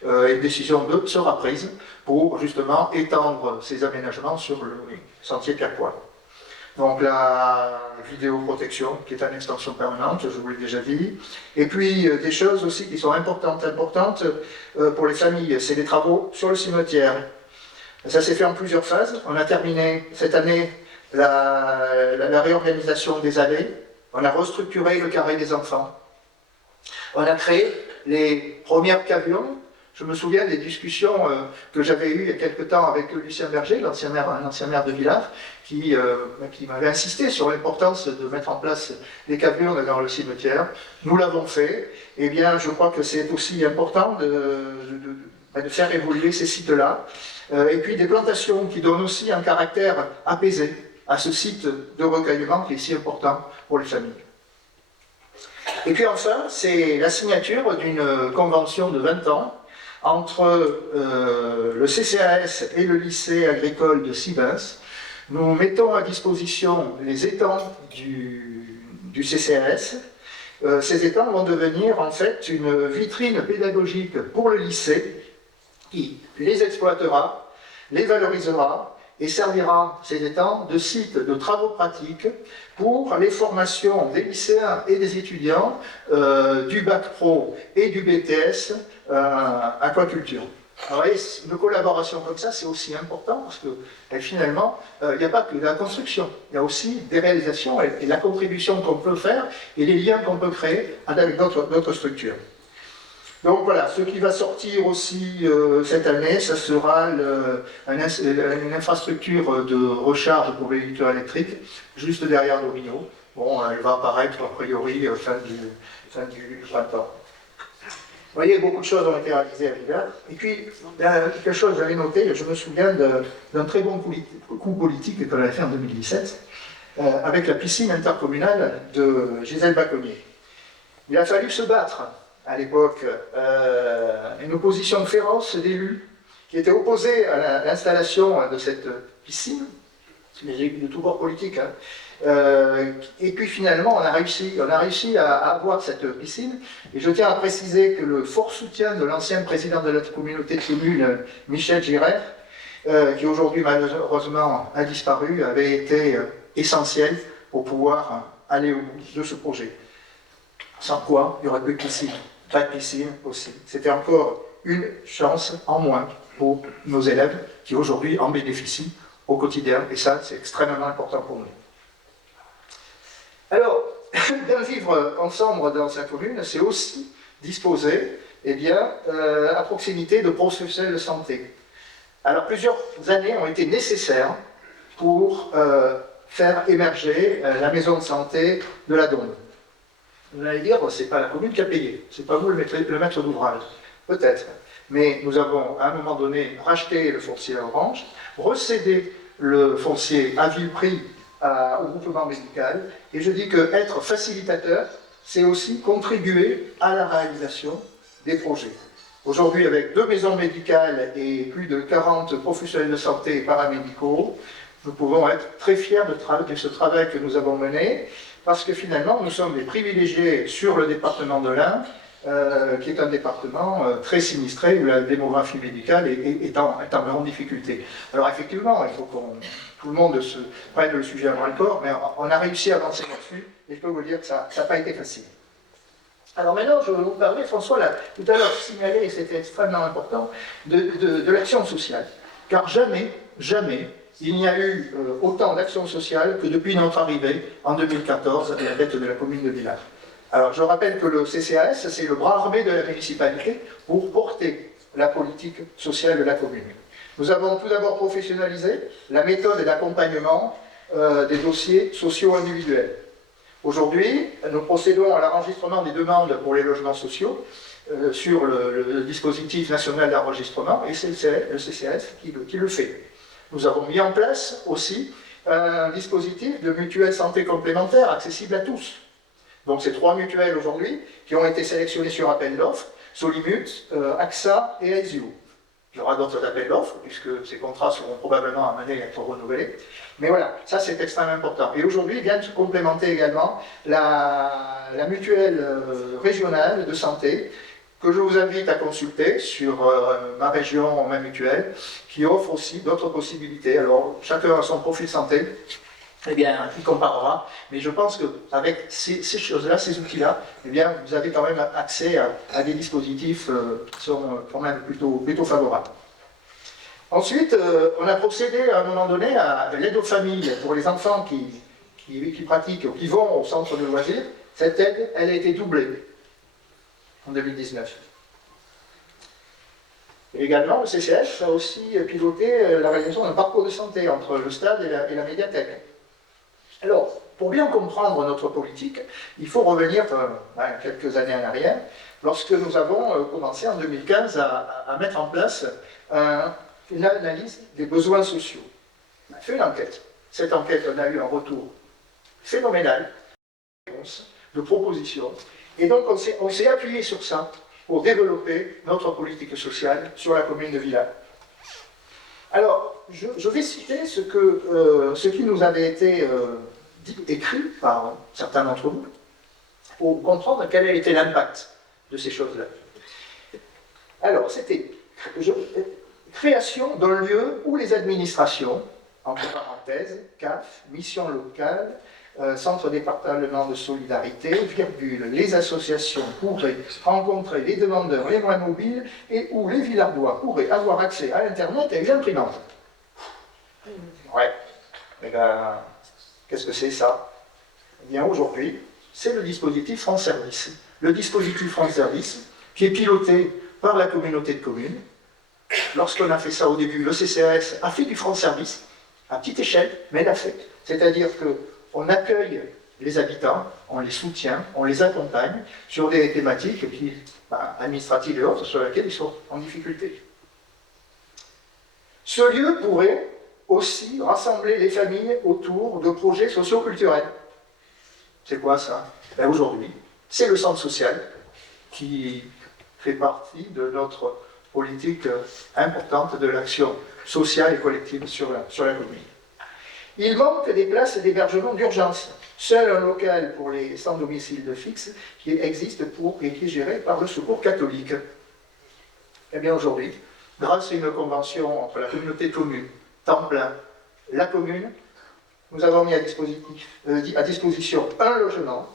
Une décision sera prise pour justement étendre ces aménagements sur le sentier Pierrepoix. Donc la vidéoprotection qui est en extension permanente, je vous l'ai déjà dit. Et puis des choses aussi qui sont importantes pour les familles, c'est les travaux sur le cimetière. Ça s'est fait en plusieurs phases. On a terminé cette année la réorganisation des allées. On a restructuré le carré des enfants. On a créé les premières camions. Je me souviens des discussions que j'avais eues il y a quelque temps avec Lucien Berger, l'ancien maire de Villars, qui m'avait insisté sur l'importance de mettre en place des camions dans le cimetière. Nous l'avons fait. Eh bien, je crois que c'est aussi important de faire évoluer ces sites-là. Et puis des plantations qui donnent aussi un caractère apaisé à ce site de recueillement qui est si important pour les familles. Et puis enfin, c'est la signature d'une convention de 20 ans entre le CCAS et le lycée agricole de Sivens. Nous mettons à disposition les étangs du CCAS. Ces étangs vont devenir en fait une vitrine pédagogique pour le lycée qui les exploitera, les valorisera et servira ces étangs de site de travaux pratiques pour les formations des lycéens et des étudiants du bac pro et du BTS aquaculture. Alors, vous voyez, une collaboration comme ça, c'est aussi important parce que finalement, il n'y a pas que de la construction, il y a aussi des réalisations et la contribution qu'on peut faire et les liens qu'on peut créer avec d'autres structures. Donc voilà, ce qui va sortir aussi cette année, ça sera une infrastructure de recharge pour véhicules électriques, juste derrière l'Orino. Bon, elle va apparaître a priori fin du printemps. Vous voyez, beaucoup de choses ont été réalisées à Villars. Et puis, il y a quelque chose que j'avais noté, je me souviens d'un très bon coup politique qu'on avait fait en 2017, avec la piscine intercommunale de Gisèle Baconnier. Il a fallu se battre, à l'époque, une opposition féroce d'élus qui étaient opposés à l'installation de cette piscine, les élus de tous bords politiques, hein. Et puis finalement, on a réussi à avoir cette piscine. Et je tiens à préciser que le fort soutien de l'ancien président de la communauté de communes, Michel Girard, qui aujourd'hui malheureusement a disparu, avait été essentiel pour pouvoir aller au bout de ce projet. Sans quoi, il n'y aurait plus de piscine. Pas de piscine aussi. C'était encore une chance en moins pour nos élèves qui aujourd'hui en bénéficient au quotidien. Et ça, c'est extrêmement important pour nous. Alors, bien vivre ensemble dans sa commune, c'est aussi disposer à proximité de professionnels de santé. Alors, plusieurs années ont été nécessaires pour faire émerger la maison de santé de la Dombe. Vous allez dire, ce n'est pas la commune qui a payé, ce n'est pas vous le maître d'ouvrage, peut-être. Mais nous avons, à un moment donné, racheté le foncier à Orange, recédé le foncier à vil prix au groupement médical, et je dis que être facilitateur, c'est aussi contribuer à la réalisation des projets. Aujourd'hui, avec 2 maisons médicales et plus de 40 professionnels de santé et paramédicaux, nous pouvons être très fiers de ce travail que nous avons mené, parce que finalement, nous sommes des privilégiés sur le département de l'Ain, qui est un département très sinistré, où la démographie médicale est en grande difficulté. Alors effectivement, il faut que tout le monde se prenne le sujet à bras-le-corps, mais on a réussi à avancer là-dessus, et je peux vous dire que ça n'a pas été facile. Alors maintenant, je vais vous parler, François l'a tout à l'heure signalé, et c'était extrêmement important, de l'action sociale. Car jamais, il n'y a eu autant d'action sociale que depuis notre arrivée en 2014 à la tête de la commune de Villars. Alors je rappelle que le CCAS, c'est le bras armé de la municipalité pour porter la politique sociale de la commune. Nous avons tout d'abord professionnalisé la méthode d'accompagnement des dossiers sociaux individuels. Aujourd'hui, nous procédons à l'enregistrement des demandes pour les logements sociaux sur le dispositif national d'enregistrement, et c'est le CCAS qui le fait. Nous avons mis en place aussi un dispositif de mutuelle santé complémentaire accessible à tous. Donc c'est 3 mutuelles aujourd'hui qui ont été sélectionnées sur appel d'offres, Solimut, AXA et ASIO. Il y aura d'autres appels d'offres, puisque ces contrats seront probablement amenés à être renouvelés. Mais voilà, ça c'est extrêmement important. Et aujourd'hui, vient se complémenter également la mutuelle régionale de santé, que je vous invite à consulter sur ma région, ma mutuelle, qui offre aussi d'autres possibilités. Alors, chacun a son profil santé, eh bien, il comparera. Mais je pense qu'avec ces choses-là, ces outils-là, eh bien, vous avez quand même accès à des dispositifs qui sont quand même plutôt favorables. Ensuite, on a procédé à un moment donné à l'aide aux familles pour les enfants qui pratiquent ou qui vont au centre de loisirs. Cette aide, elle a été doublée en 2019. Et également, le CCF a aussi piloté la réalisation d'un parcours de santé entre le stade et la médiathèque. Alors, pour bien comprendre notre politique, il faut revenir quelques années en arrière, lorsque nous avons commencé en 2015 à mettre en place une analyse des besoins sociaux. On a fait une enquête. Cette enquête, on a eu un retour phénoménal, de propositions, et donc on s'est appuyé sur ça pour développer notre politique sociale sur la commune de Villars. Alors, je vais citer ce qui nous avait été écrit par certains d'entre vous, pour comprendre quel a été l'impact de ces choses-là. Alors, c'était création d'un lieu où les administrations, entre parenthèses, CAF, mission locale, centre départemental de solidarité, virgule, les associations pourraient rencontrer les demandeurs les moins mobiles et où les Villardois pourraient avoir accès à Internet et à une imprimante. Ouais. Eh bien, qu'est-ce que c'est ça? Eh bien, aujourd'hui, c'est le dispositif France Service. Le dispositif France Service, qui est piloté par la communauté de communes. Lorsqu'on a fait ça au début, le CCAS a fait du France Service, à petite échelle, mais l'a fait. C'est-à-dire qu'on accueille les habitants, on les soutient, on les accompagne sur des thématiques administratives et autres sur lesquelles ils sont en difficulté. Ce lieu pourrait aussi rassembler les familles autour de projets socio-culturels. C'est quoi ça? Ben aujourd'hui, c'est le centre social qui fait partie de notre politique importante de l'action sociale et collective sur la commune. Il manque des places d'hébergement d'urgence. Seul un local pour les sans domicile fixe qui existe et qui est géré par le Secours catholique. Eh bien aujourd'hui, grâce à une convention entre la communauté de communes, temps plein, la commune, nous avons mis à disposition un logement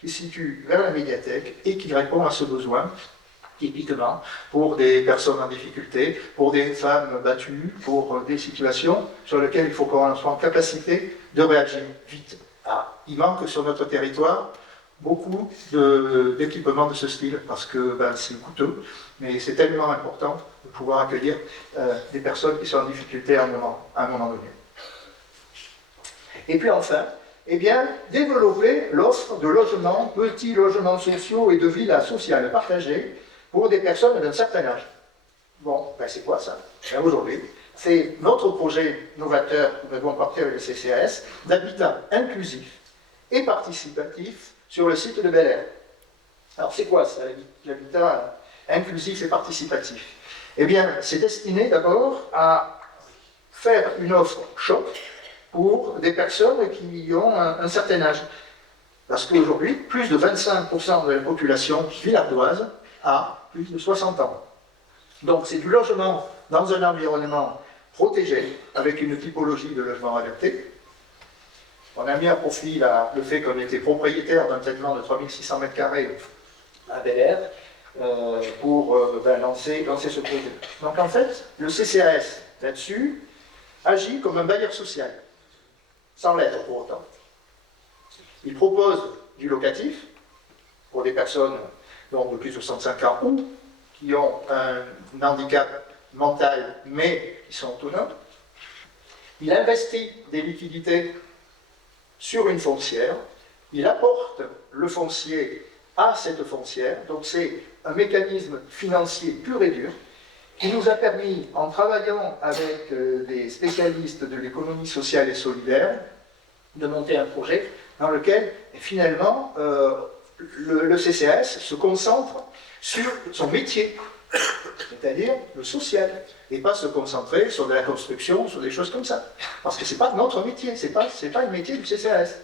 qui se situe vers la médiathèque et qui répond à ce besoin, typiquement pour des personnes en difficulté, pour des femmes battues, pour des situations sur lesquelles il faut qu'on soit en capacité de réagir vite. Il manque sur notre territoire beaucoup d'équipements de ce style, parce que c'est coûteux, mais c'est tellement important de pouvoir accueillir des personnes qui sont en difficulté à un moment donné. Et puis enfin, eh bien, développer l'offre de logements, petits logements sociaux et de villas sociales partagées pour des personnes d'un certain âge. Bon, c'est quoi ça? Aujourd'hui, c'est notre projet novateur que nous avons porté avec le CCAS d'habitat inclusif et participatif sur le site de Bel Air. Alors c'est quoi ça, l'habitat inclusif et participatif? Eh bien, c'est destiné d'abord à faire une offre choc pour des personnes qui ont un certain âge. Parce qu'aujourd'hui, plus de 25% de la population villardoise a plus de 60 ans. Donc c'est du logement dans un environnement protégé, avec une typologie de logement adapté. On a mis à profit le fait qu'on était propriétaire d'un tellement de 3600 m² à Bel Air pour lancer ce projet. Donc en fait, le CCAS, là-dessus, agit comme un bailleur social, sans l'être pour autant. Il propose du locatif pour des personnes donc, de plus de 65 ans ou qui ont un handicap mental mais qui sont autonomes. Il investit des liquidités sur une foncière, il apporte le foncier à cette foncière, donc c'est un mécanisme financier pur et dur qui nous a permis, en travaillant avec des spécialistes de l'économie sociale et solidaire, de monter un projet dans lequel, finalement, le CCAS se concentre sur son métier, c'est-à-dire le social, et pas se concentrer sur de la construction, sur des choses comme ça. Parce que ce n'est pas notre métier, ce n'est pas le métier du CCAS.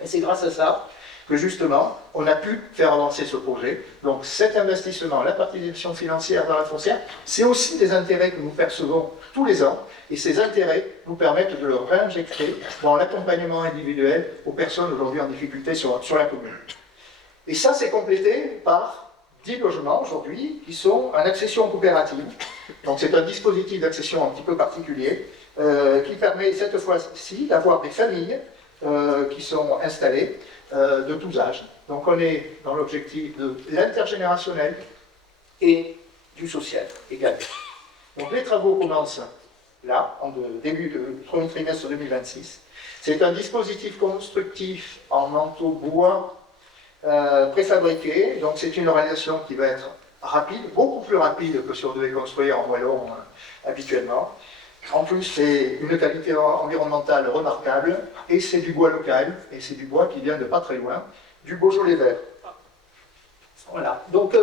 Et c'est grâce à ça que justement, on a pu faire avancer ce projet. Donc cet investissement, la participation financière dans la foncière, c'est aussi des intérêts que nous percevons tous les ans, et ces intérêts nous permettent de le réinjecter dans l'accompagnement individuel aux personnes aujourd'hui en difficulté sur la commune. Et ça, c'est complété par 10 logements aujourd'hui qui sont en accession coopérative. Donc c'est un dispositif d'accession un petit peu particulier qui permet cette fois-ci d'avoir des familles qui sont installées de tous âges. Donc on est dans l'objectif de l'intergénérationnel et du social également. Donc les travaux commencent là, en début de premier trimestre 2026. C'est un dispositif constructif en manteau bois préfabriqué, donc c'est une réalisation qui va être rapide, beaucoup plus rapide que si on devait construire en moellon habituellement. En plus, c'est une qualité environnementale remarquable, et c'est du bois local, et c'est du bois qui vient de pas très loin, du Beaujolais vert. Voilà, donc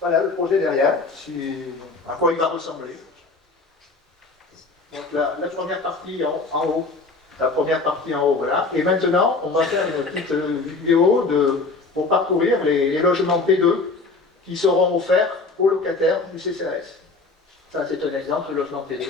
voilà le projet derrière, à quoi il va ressembler. Donc la première partie en haut. La première partie en haut, voilà. Et maintenant, on va faire une petite vidéo pour parcourir les logements P2 qui seront offerts aux locataires du CCAS. Ça, c'est un exemple de logement P2.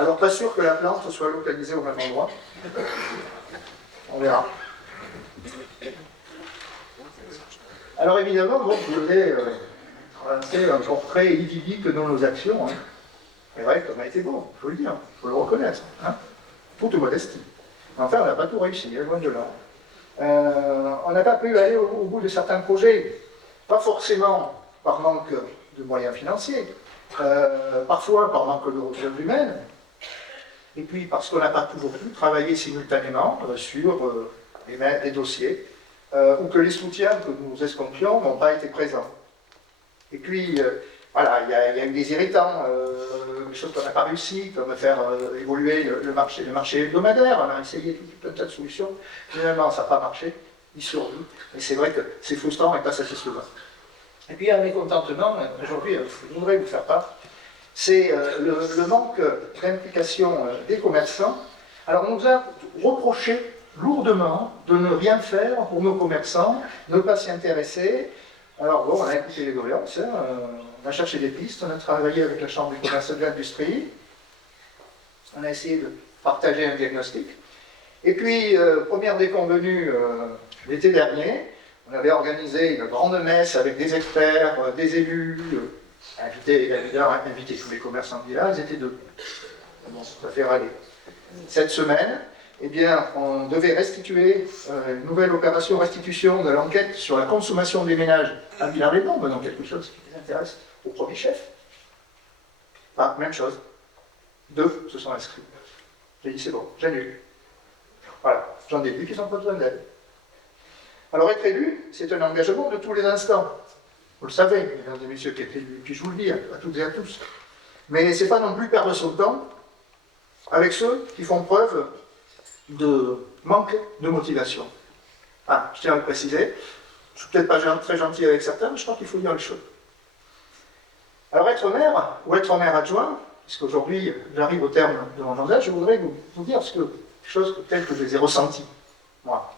Alors, pas sûr que la plante soit localisée au même endroit. On verra. Alors, évidemment, donc, vous avez fait un portrait idyllique de nos actions. Hein. C'est vrai que ça a été bon, il faut le dire, il faut le reconnaître. Hein. Toute modestie. Enfin, on n'a pas tout réussi, loin de là. On n'a pas pu aller au bout de certains projets, pas forcément par manque de moyens financiers, parfois par manque de ressources humaines, et puis parce qu'on n'a pas toujours pu travailler simultanément sur des dossiers, ou que les soutiens que nous escomptions n'ont pas été présents. Et puis, voilà, il y a eu des irritants, des choses qu'on n'a pas réussi, comme faire évoluer le marché hebdomadaire. On a essayé tout un tas de solutions. Finalement, ça n'a pas marché. Il survit. Et c'est vrai que c'est frustrant et pas satisfaisant. Et puis, un mécontentement, aujourd'hui, je voudrais vous faire part, c'est le manque d'implication des commerçants. Alors, on nous a reproché lourdement de ne rien faire pour nos commerçants, ne pas s'y intéresser. Alors, bon, on a écouté les doléances, hein, on a cherché des pistes, on a travaillé avec la Chambre du commerce et de l'industrie, on a essayé de partager un diagnostic. Et puis, première déconvenue, l'été dernier, on avait organisé une grande messe avec des experts, des élus, invité tous les commerçants de là, ils étaient deux. Bon, ça fait râler. Cette semaine, eh bien, on devait restituer une nouvelle opération restitution de l'enquête sur la consommation des ménages à Villars-les-Dombes, donc quelque chose qui les intéresse au premier chef. Ah, même chose. 2 se sont inscrits. J'ai dit c'est bon, j'annule. Voilà, j'en déduis qu'ils n'ont pas besoin d'aide. Alors être élu, c'est un engagement de tous les instants. Vous le savez, mesdames et messieurs qui êtes élus, et puis je vous le dis à toutes et à tous. Mais c'est pas non plus perdre son temps avec ceux qui font preuve de manque de motivation. Ah, je tiens à le préciser, je ne suis peut-être pas très gentil avec certains, mais je crois qu'il faut dire les choses. Alors être maire, ou être maire adjoint, puisqu'aujourd'hui j'arrive au terme de mon mandat, je voudrais vous dire quelque chose tel que je les ai ressentis, moi.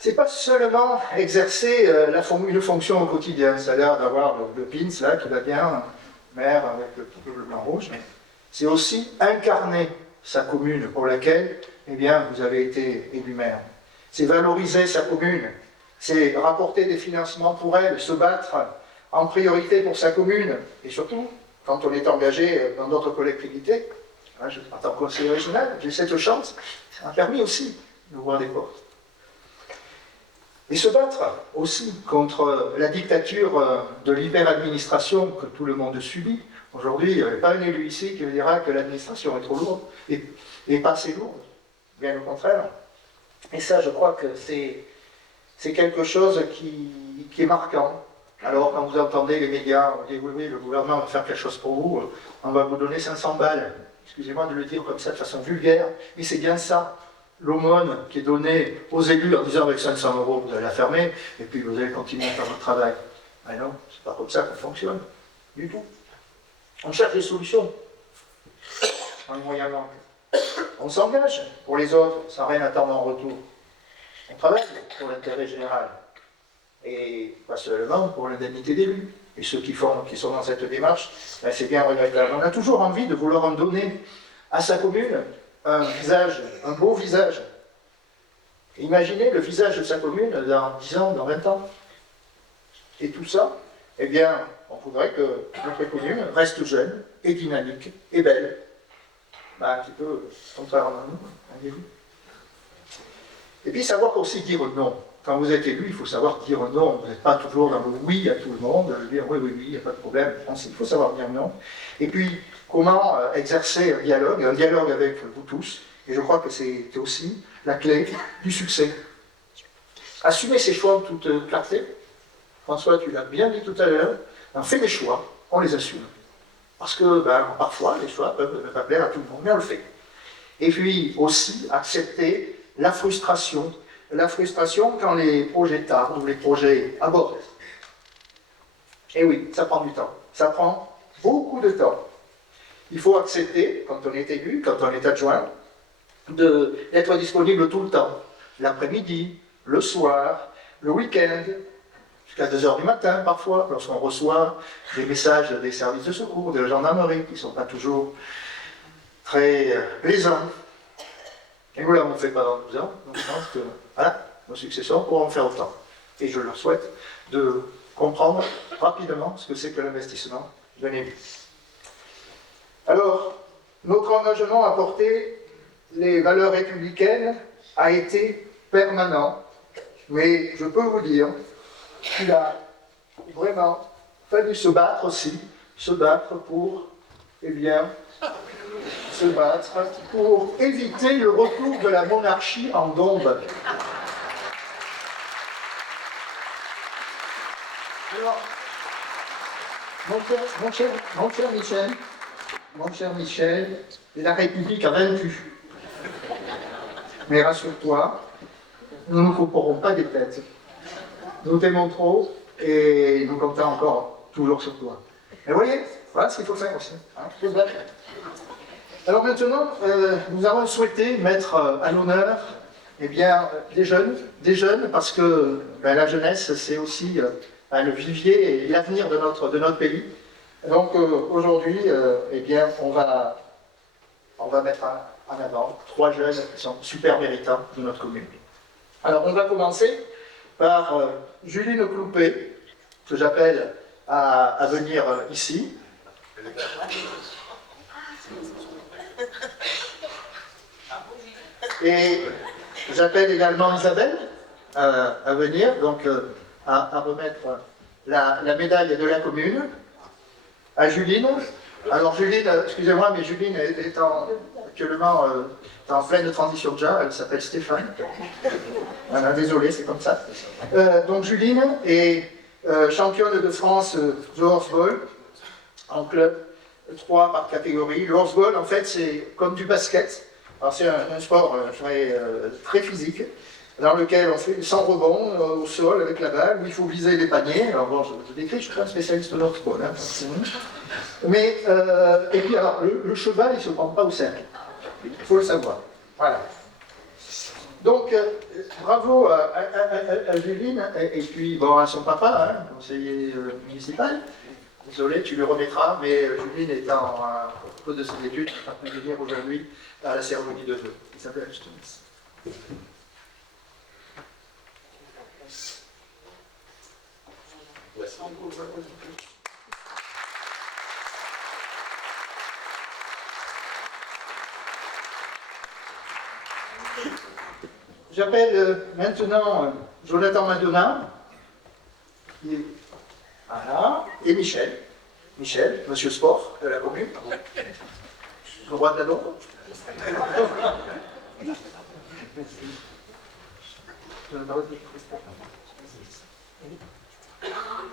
C'est pas seulement exercer une fonction au quotidien, ça a l'air d'avoir le pins là qui va bien, maire avec le petit bleu blanc rouge, mais c'est aussi incarner sa commune pour laquelle eh bien, vous avez été élu maire. C'est valoriser sa commune, c'est rapporter des financements pour elle, se battre en priorité pour sa commune, et surtout, quand on est engagé dans d'autres collectivités, en tant que conseiller régional, j'ai cette chance, ça m'a permis aussi d'ouvrir des portes. Et se battre aussi contre la dictature de l'hyper-administration que tout le monde subit. Aujourd'hui, il n'y a pas un élu ici qui me dira que l'administration est trop lourde, et pas assez lourde, bien au contraire. Et ça, je crois que c'est quelque chose qui est marquant. Alors, quand vous entendez les médias, on dit oui, le gouvernement va faire quelque chose pour vous, on va vous donner 500 balles. Excusez-moi de le dire comme ça de façon vulgaire, mais c'est bien ça. L'aumône qui est donnée aux élus en disant avec 500 €, vous allez la fermer, et puis vous allez continuer à faire votre travail. Mais non, c'est pas comme ça qu'on fonctionne, du tout. On cherche des solutions. Un moyen manque. On s'engage pour les autres, sans rien attendre en retour. On travaille pour l'intérêt général. Et pas seulement pour l'indemnité d'élu. Et ceux qui sont dans cette démarche, ben c'est bien regrettable. On a toujours envie de vouloir en donner à sa commune un visage, un beau visage. Imaginez le visage de sa commune dans 10 ans, dans 20 ans. Et tout ça, eh bien, on voudrait que notre commune reste jeune et dynamique et belle. Ben, un petit peu contrairement à nous, voyez-vous. Et puis savoir aussi dire non. Quand vous êtes élu, il faut savoir dire non. Vous n'êtes pas toujours dans le oui à tout le monde, dire oui, il n'y a pas de problème. Il faut savoir dire non. Et puis, comment exercer un dialogue avec vous tous. Et je crois que c'est aussi la clé du succès. Assumer ses choix en toute clarté. François, tu l'as bien dit tout à l'heure, on fait des choix, on les assume. Parce que parfois, les choix peuvent ne pas plaire à tout le monde, mais on le fait. Et puis aussi, accepter la frustration. La frustration quand les projets tardent ou les projets abordent. Et oui, ça prend du temps. Ça prend beaucoup de temps. Il faut accepter, quand on est élu, quand on est adjoint, d'être disponible tout le temps. L'après-midi, le soir, le week-end, jusqu'à 2 h du matin parfois, lorsqu'on reçoit des messages des services de secours, de la gendarmerie, qui ne sont pas toujours très plaisant. Et nous l'avons fait pendant 12 ans, donc je pense que voilà, nos successeurs pourront faire autant. Et je leur souhaite de comprendre rapidement ce que c'est que l'investissement d'un élu. Alors, notre engagement à porter les valeurs républicaines a été permanent, mais je peux vous dire qu'il a vraiment fallu se battre aussi, se battre pour, eh bien, se battre pour éviter le retour de la monarchie en Dombes. Alors, mon cher Michel, la République a vaincu. Mais rassure-toi, nous ne couperons pas des têtes. Nous t'aimons trop et nous comptons encore toujours sur toi. Et vous voyez, voilà ce qu'il faut faire aussi. Hein, alors maintenant, nous avons souhaité mettre à l'honneur eh bien, des jeunes parce que ben, la jeunesse, c'est aussi le vivier et l'avenir de notre pays. Donc aujourd'hui, eh bien, on va mettre en avant 3 jeunes qui sont super méritants de notre commune. Alors on va commencer par Juline Cloupé, que j'appelle à venir ici. Et j'appelle également Isabelle à venir, donc à remettre la médaille de la commune. À Juline. Alors Juline, excusez-moi, mais Juline est actuellement en pleine transition déjà, elle s'appelle Stéphane. Voilà, désolé, c'est comme ça. Donc Juline est championne de France de horseball, en club 3 par catégorie. Le horseball, en fait, c'est comme du basket. Alors c'est un sport très physique, dans lequel on fait 100 rebonds au sol avec la balle, où il faut viser les paniers. Alors bon, je décris, je ne suis pas un spécialiste de horseball. Hein. Mais, et puis alors, le cheval, il ne se prend pas au cercle. Il faut le savoir. Voilà. Donc, bravo à Juline, et puis bon, à son papa, hein, conseiller municipal. Désolé, tu lui remettras, mais Juline est en cause de ses études, elle a pu venir aujourd'hui à la cérémonie de vœux. Il s'appelle Justinus. J'appelle maintenant Jonathan Madonna, qui est voilà, et Michel. Michel, monsieur sport de la commune. Le roi de la Dombe.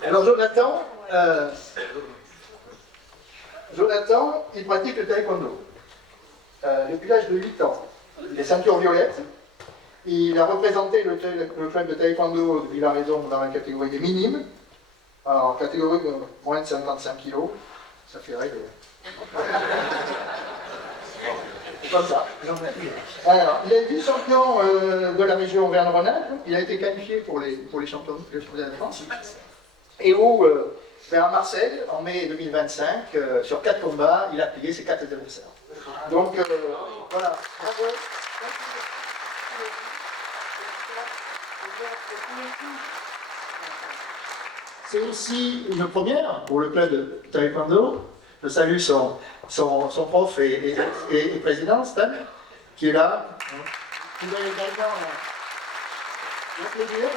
Alors Jonathan, il pratique le taekwondo depuis l'âge de 8 ans. Il est ceinture violette. Il a représenté le club de taekwondo de Villaraison dans la catégorie des minimes. Alors, en catégorie de moins de 55 kg, ça fait rêver. C'est comme ça. Alors, il est vice-champion de la région Auvergne-Rhône-Alpes. Il a été qualifié pour les championnats de France. Et où, vers Marseille, en mai 2025, sur 4 combats, il a plié ses 4 adversaires. Donc, voilà. Bravo. C'est aussi une première pour le club de taekwondo. Je salue son prof et président, Stan, qui est là. Vous allez également l'applaudir.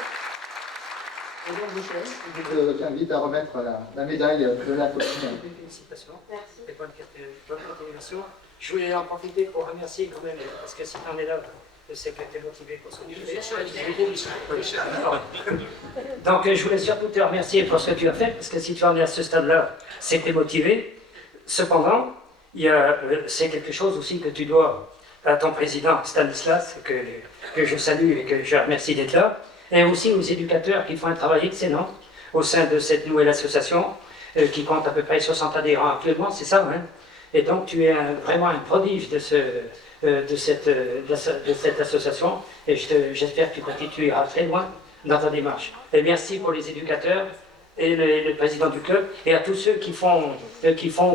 Et donc, Michel, je t'invite à remettre la médaille de la commune. Félicitations. Merci. Et bonne continuation. Je voulais en profiter pour remercier quand même, parce que si tu en es là, je sais que tu es motivé pour ce que tu fais. Donc je voulais surtout te remercier pour ce que tu as fait, parce que si tu en es à ce stade-là, c'est que tu es motivé. Cependant, c'est quelque chose aussi que tu dois à ton président Stanislas, que je salue et que je remercie d'être là, et aussi aux éducateurs qui font un travail excellent au sein de cette nouvelle association, qui compte à peu près 60 adhérents actuellement, c'est ça, hein? Et donc tu es vraiment un prodige de cette association, et j'espère que tu continueras très loin dans ta démarche. Et merci pour les éducateurs et le président du club, et à tous ceux qui font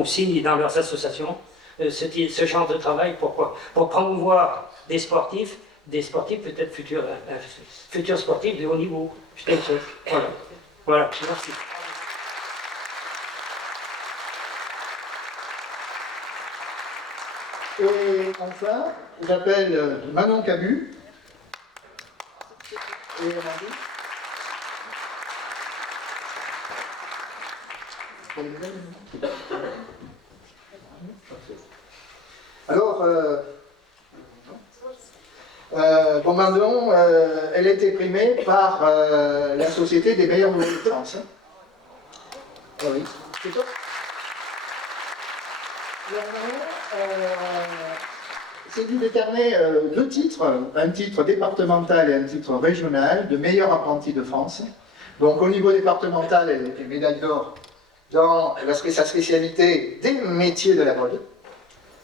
aussi dans leurs associations ce genre de travail pour promouvoir des sportifs peut-être futurs sportifs de haut niveau. Voilà. Voilà, merci. Et enfin, j'appelle Manon Camus. Et Amandine. Alors, bon, Manon, elle a été primée par la Société des meilleurs joueurs de France. Hein. Ah oui, c'est ça. C'est dû déterminer deux titres, un titre départemental et un titre régional de meilleur apprenti de France. Donc au niveau départemental, elle était médaille d'or dans sa spécialité des métiers de la mode.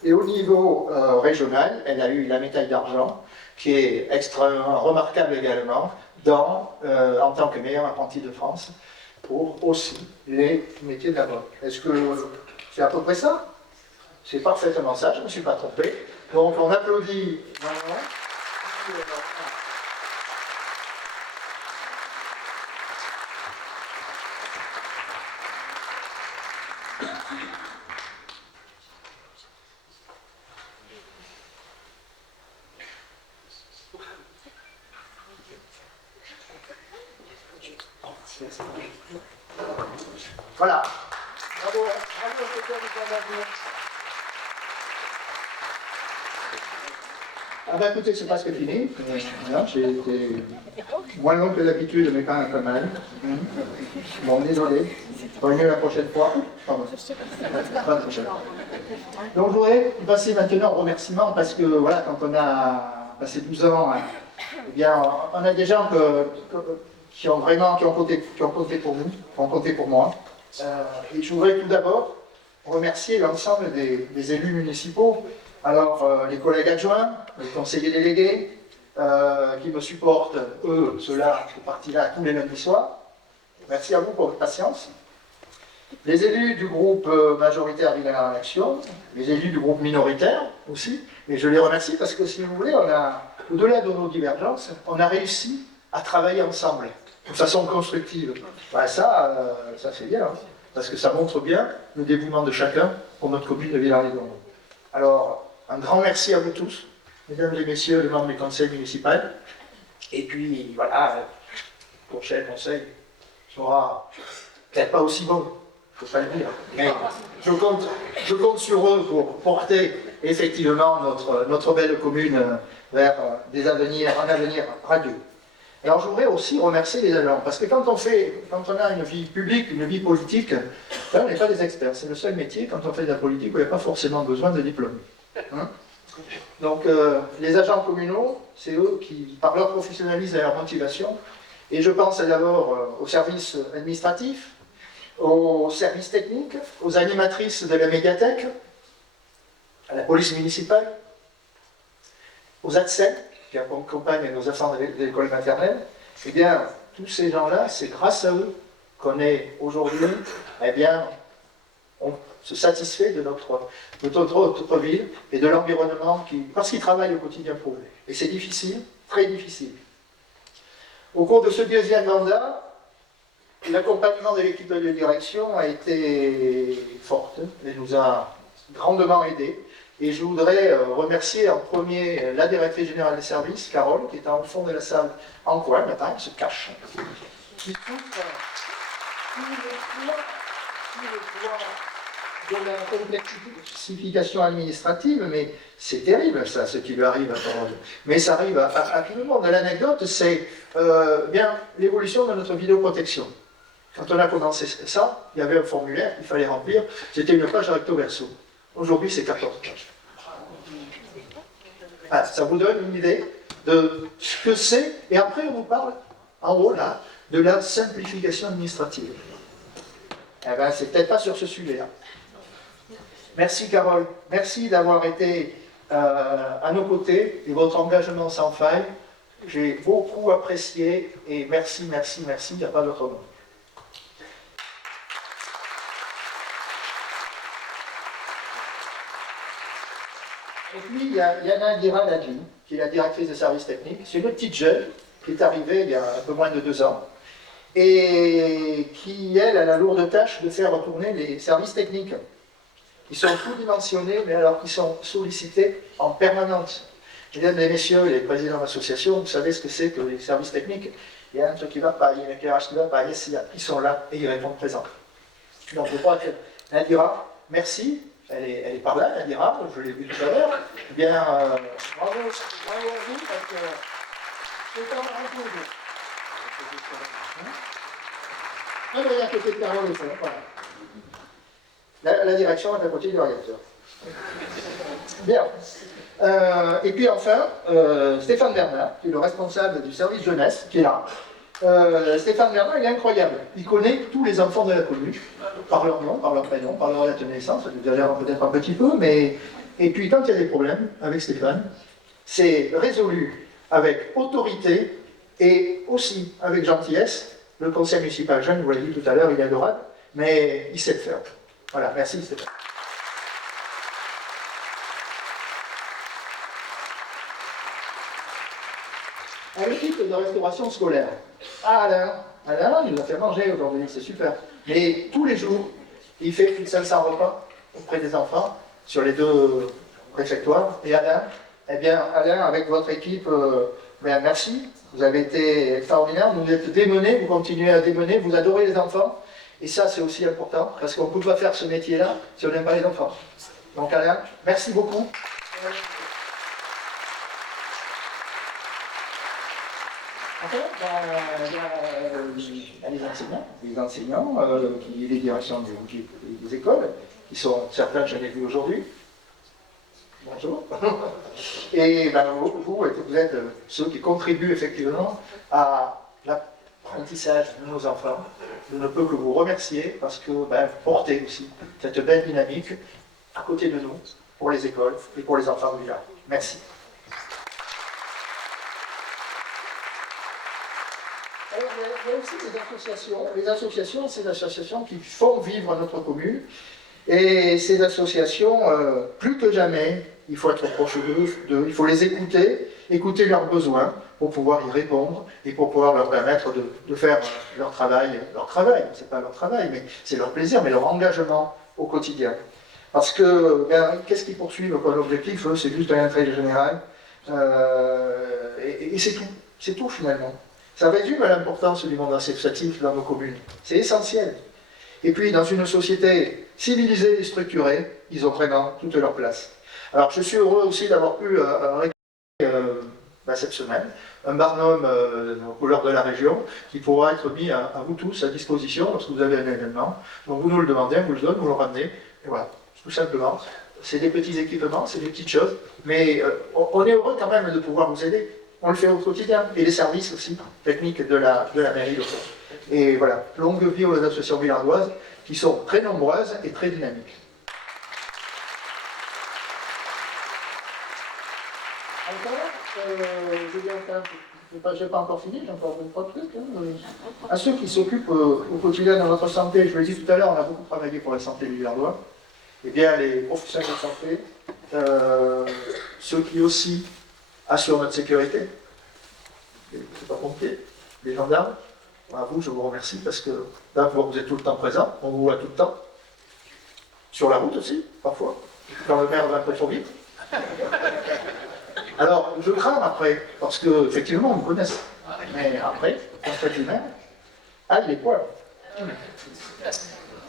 Et au niveau régional, elle a eu la médaille d'argent, qui est extrêmement remarquable également en tant que meilleur apprenti de France pour aussi les métiers de la mode. Est-ce que c'est à peu près ça? C'est parfaitement ça, je ne me suis pas trompé. Donc on applaudit Manon. Voilà. Bravo, bravo au secteur du plan d'avenir. Ah ben écoutez, c'est presque fini. Voilà, j'ai été moins long que d'habitude, mais quand même pas mal. Bon, désolé. Faudrait mieux la prochaine fois. Pardon. Pas la prochaine fois. Donc je voudrais passer maintenant au remerciement parce que voilà, quand on a passé 12 ans, eh bien, on a des gens qui ont compté pour nous, qui ont compté pour moi. Et je voudrais tout d'abord remercier l'ensemble des élus municipaux. Alors, les collègues adjoints, les conseillers délégués, qui me supportent, eux, ceux-là, cette partie-là, tous les lundis soirs. Merci à vous pour votre patience. Les élus du groupe majoritaire Villain en Action, les élus du groupe minoritaire aussi, et je les remercie parce que, si vous voulez, au-delà de nos divergences, on a réussi à travailler ensemble, de façon constructive. Ben ça c'est bien, hein, parce que ça montre bien le dévouement de chacun pour notre commune de Villars-les-Domrons. Alors, un grand merci à vous tous, mesdames et messieurs les membres du conseil municipal. Et puis, voilà, le prochain conseil sera peut-être pas aussi bon, il ne faut pas le dire, mais je compte sur eux pour porter effectivement notre belle commune vers un avenir radieux. Alors je voudrais aussi remercier les agents, parce que quand on a une vie publique, une vie politique, là, on n'est pas des experts. C'est le seul métier, quand on fait de la politique, où il n'y a pas forcément besoin de diplôme. Hein? Donc les agents communaux, c'est eux qui, par leur professionnalisme et leur motivation, et je pense d'abord aux services administratifs, aux services techniques, aux animatrices de la médiathèque, à la police municipale, aux ADSEM, qui accompagnent nos enfants de l'école maternelle. Eh bien, tous ces gens-là, c'est grâce à eux qu'on est aujourd'hui, eh bien, on se satisfait de notre ville et de l'environnement parce qu'ils travaillent au quotidien pour eux. Et c'est difficile, très difficile. Au cours de ce deuxième mandat, l'accompagnement de l'équipe de direction a été forte et nous a grandement aidés. Et je voudrais remercier en premier la directrice générale des services, Carole, qui est au fond de la salle en coin, maintenant, elle se cache, qui souffre tous les poids de la complexification administrative, mais c'est terrible ça, ce qui lui arrive à Carole. Mais ça arrive à tout le monde. L'anecdote, c'est bien l'évolution de notre vidéoprotection. Quand on a commencé ça, il y avait un formulaire qu'il fallait remplir, c'était une page recto verso. Aujourd'hui, c'est 14 pages. Ah, ça vous donne une idée de ce que c'est. Et après, on vous parle, en haut, là, de la simplification administrative. Eh bien, c'est peut-être pas sur ce sujet-là. Merci, Carole. Merci d'avoir été à nos côtés et votre engagement sans faille. J'ai beaucoup apprécié et merci, merci, merci. Il n'y a pas d'autre mot. Et puis, il y a Nadira Ladji, qui est la directrice des services techniques. C'est une petite jeune qui est arrivée il y a un peu moins de 2 ans et qui, elle, a la lourde tâche de faire retourner les services techniques qui sont sous-dimensionnés, mais alors qui sont sollicités en permanence. Mesdames et messieurs, les présidents d'associations, vous savez ce que c'est que les services techniques. Il y a un truc qui ne va pas, il y a un éclairage qui ne va pas, ils sont là et ils répondent présent. Donc je crois que Nadira, merci, elle est par là, Nadira, je l'ai vu tout à l'heure. Eh bien, bravo à vous, parce que c'est un retour. Ah, il y a un côté de Carole au fond, voilà. La direction est à côté du réacteur. Bien. Et puis enfin, Stéphane Bernard, qui est le responsable du service jeunesse, qui est là. Stéphane Bernard, il est incroyable. Il connaît tous les enfants de la commune, par leur nom, par leur prénom, par leur date de naissance, ça exagère peut-être un petit peu, mais... Et puis quand il y a des problèmes avec Stéphane, c'est résolu avec autorité et aussi avec gentillesse. Le conseil municipal jeune, vous l'avez dit tout à l'heure, il est adorable, mais il sait le faire. Voilà, merci Stéphane. À l'équipe de restauration scolaire. Ah, Alain, il nous a fait manger aujourd'hui, c'est super. Mais tous les jours, il fait plus de 500 repas auprès des enfants sur les 2 réfectoires. Et Alain, eh bien, Alain, avec votre équipe, merci. Vous avez été extraordinaire, vous êtes démenés, vous continuez à démener, vous adorez les enfants. Et ça, c'est aussi important, parce qu'on ne peut pas faire ce métier-là si on n'aime pas les enfants. Donc Alain, merci beaucoup. Enfin, il y a les enseignants, les directions des écoles, qui sont certains, je l'ai vu aujourd'hui. Bonjour. Et vous êtes ceux qui contribuent effectivement à l'apprentissage de nos enfants. Je ne peux que vous remercier parce que vous portez aussi cette belle dynamique à côté de nous pour les écoles et pour les enfants du village. Merci. Alors, il y a aussi des associations. Les associations, c'est des associations qui font vivre notre commune. Et ces associations, plus que jamais, il faut être proche d'eux, il faut les écouter leurs besoins pour pouvoir y répondre et pour pouvoir leur permettre de faire leur travail, c'est pas leur travail, mais c'est leur plaisir, mais leur engagement au quotidien. Parce que, qu'est-ce qu'ils poursuivent comme objectif? C'est juste un intérêt général, et c'est tout finalement. Ça résume l'importance du monde associatif dans nos communes, c'est essentiel. Et puis, dans une société civilisée et structurée, ils ont vraiment toute leur place. Alors, je suis heureux aussi d'avoir pu récupérer cette semaine un barnum aux couleurs de la région qui pourra être mis à vous tous à disposition lorsque vous avez un événement. Donc, vous nous le demandez, on vous le donne, vous le ramenez. Et voilà, tout simplement. C'est des petits équipements, c'est des petites choses, mais on est heureux quand même de pouvoir vous aider. On le fait au quotidien. Et les services aussi, techniques de la mairie locale. Et voilà, longue vie aux associations villardoises qui sont très nombreuses et très dynamiques. Je n'ai pas encore fini, j'ai encore 3 trucs. À ceux qui s'occupent au quotidien de notre santé, je le dis tout à l'heure, on a beaucoup travaillé pour la santé du Villardois. Eh bien, les professionnels de santé, ceux qui aussi assurent notre sécurité, les pompiers, les gendarmes, à vous, je vous remercie parce que là, vous êtes tout le temps présents, on vous voit tout le temps. Sur la route aussi, parfois, quand le maire va un peu trop vite. Alors, je crains après, parce qu'effectivement, on me connaît. Mais après, quand je fais du maire, il est quoi?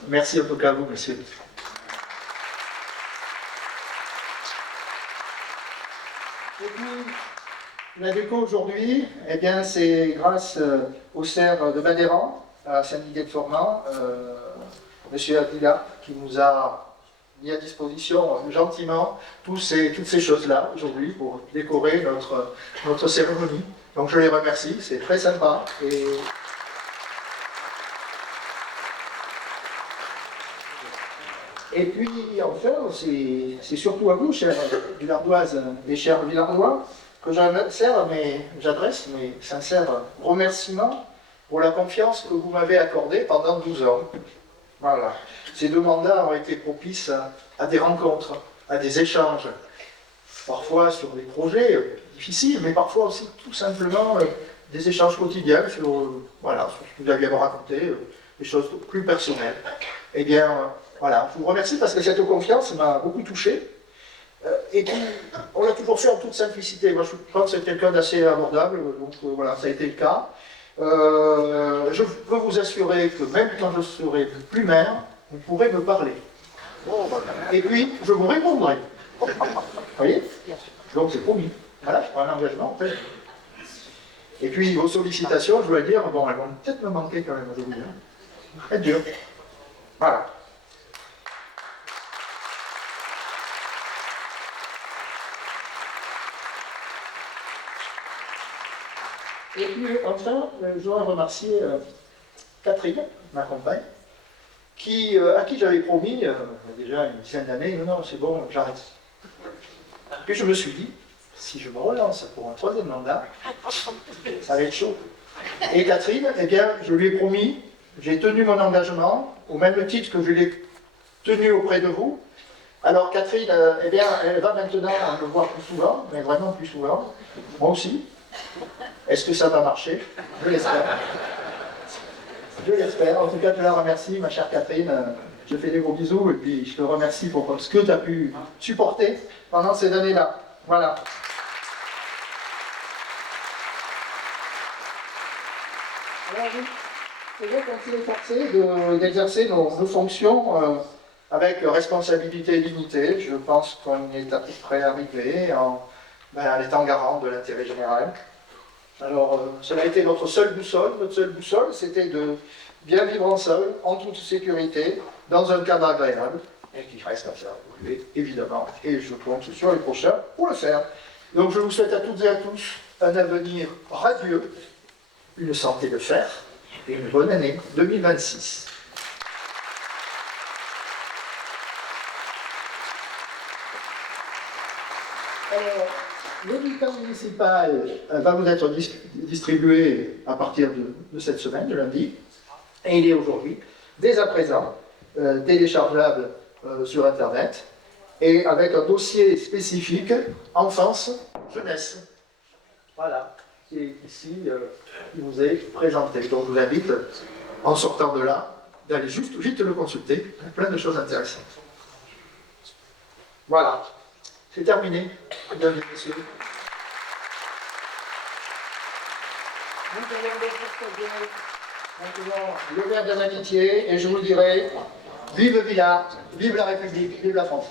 Merci en tout cas à vous, messieurs. Et puis, la déco aujourd'hui, eh bien, c'est grâce au cerf de Badéran, à Saint-Didier-de-Formand, M. Abdila, qui nous a mis à disposition gentiment toutes ces choses-là aujourd'hui pour décorer notre cérémonie. Donc je les remercie, c'est très sympa. Et puis enfin, c'est surtout à vous, chères Villardoises et chers Villardois, que j'adresse mes sincères remerciements pour la confiance que vous m'avez accordée pendant 12 ans. Voilà. Ces 2 mandats ont été propices à des rencontres, à des échanges, parfois sur des projets difficiles, mais parfois aussi tout simplement des échanges quotidiens sur, voilà, sur ce que vous aviez à me raconter, des choses plus personnelles. Eh bien, voilà, je vous remercie parce que cette confiance m'a beaucoup touché. Et puis, on l'a toujours fait en toute simplicité. Moi, je pense que c'est quelqu'un d'assez abordable, donc voilà, ça a été le cas. Je peux vous assurer que même quand je serai plus maire, vous pourrez me parler. Et puis, je vous répondrai. Vous voyez? Donc, c'est promis. Voilà, je prends un engagement, en fait. Et puis, vos sollicitations, je dois dire, bon, elles vont peut-être me manquer quand même aujourd'hui. Être dur. Voilà. Et puis, enfin, je dois remercier Catherine, ma compagne, à qui j'avais promis, déjà une dizaine d'années, non, c'est bon, j'arrête. Puis je me suis dit, si je me relance pour un 3e mandat, ça va être chaud. Et Catherine, eh bien, je lui ai promis, j'ai tenu mon engagement, au même titre que je l'ai tenu auprès de vous. Alors Catherine, eh bien, elle va maintenant me voir plus souvent, mais vraiment plus souvent, moi aussi. Est-ce que ça va marcher? Je l'espère. Je l'espère. En tout cas, je la remercie, ma chère Catherine. Je fais des gros bisous et puis je te remercie pour ce que tu as pu supporter pendant ces années-là. Voilà. Alors, c'est vrai qu'on s'est efforcé d'exercer nos fonctions avec responsabilité limitée. Je pense qu'on est à peu près arrivé en étant garant de l'intérêt général. Alors, cela a été notre seule boussole. Notre seule boussole, c'était de bien vivre ensemble, en toute sécurité, dans un cadre agréable, et qui reste à faire évoluer, évidemment. Et je compte sur les prochains pour le faire. Donc, je vous souhaite à toutes et à tous un avenir radieux, une santé de fer, et une bonne année 2026. Alors, le bulletin municipal va vous être distribué à partir de cette semaine, de lundi, et il est aujourd'hui, dès à présent, téléchargeable sur Internet, et avec un dossier spécifique enfance-jeunesse. Voilà, qui est ici, qui vous est présenté. Donc je vous invite, en sortant de là, d'aller juste vite le consulter, il y a plein de choses intéressantes. Voilà. C'est terminé, mesdames et messieurs. Nous allons maintenant le verre de l'amitié et je vous dirai, vive Villars, vive la République, vive la France.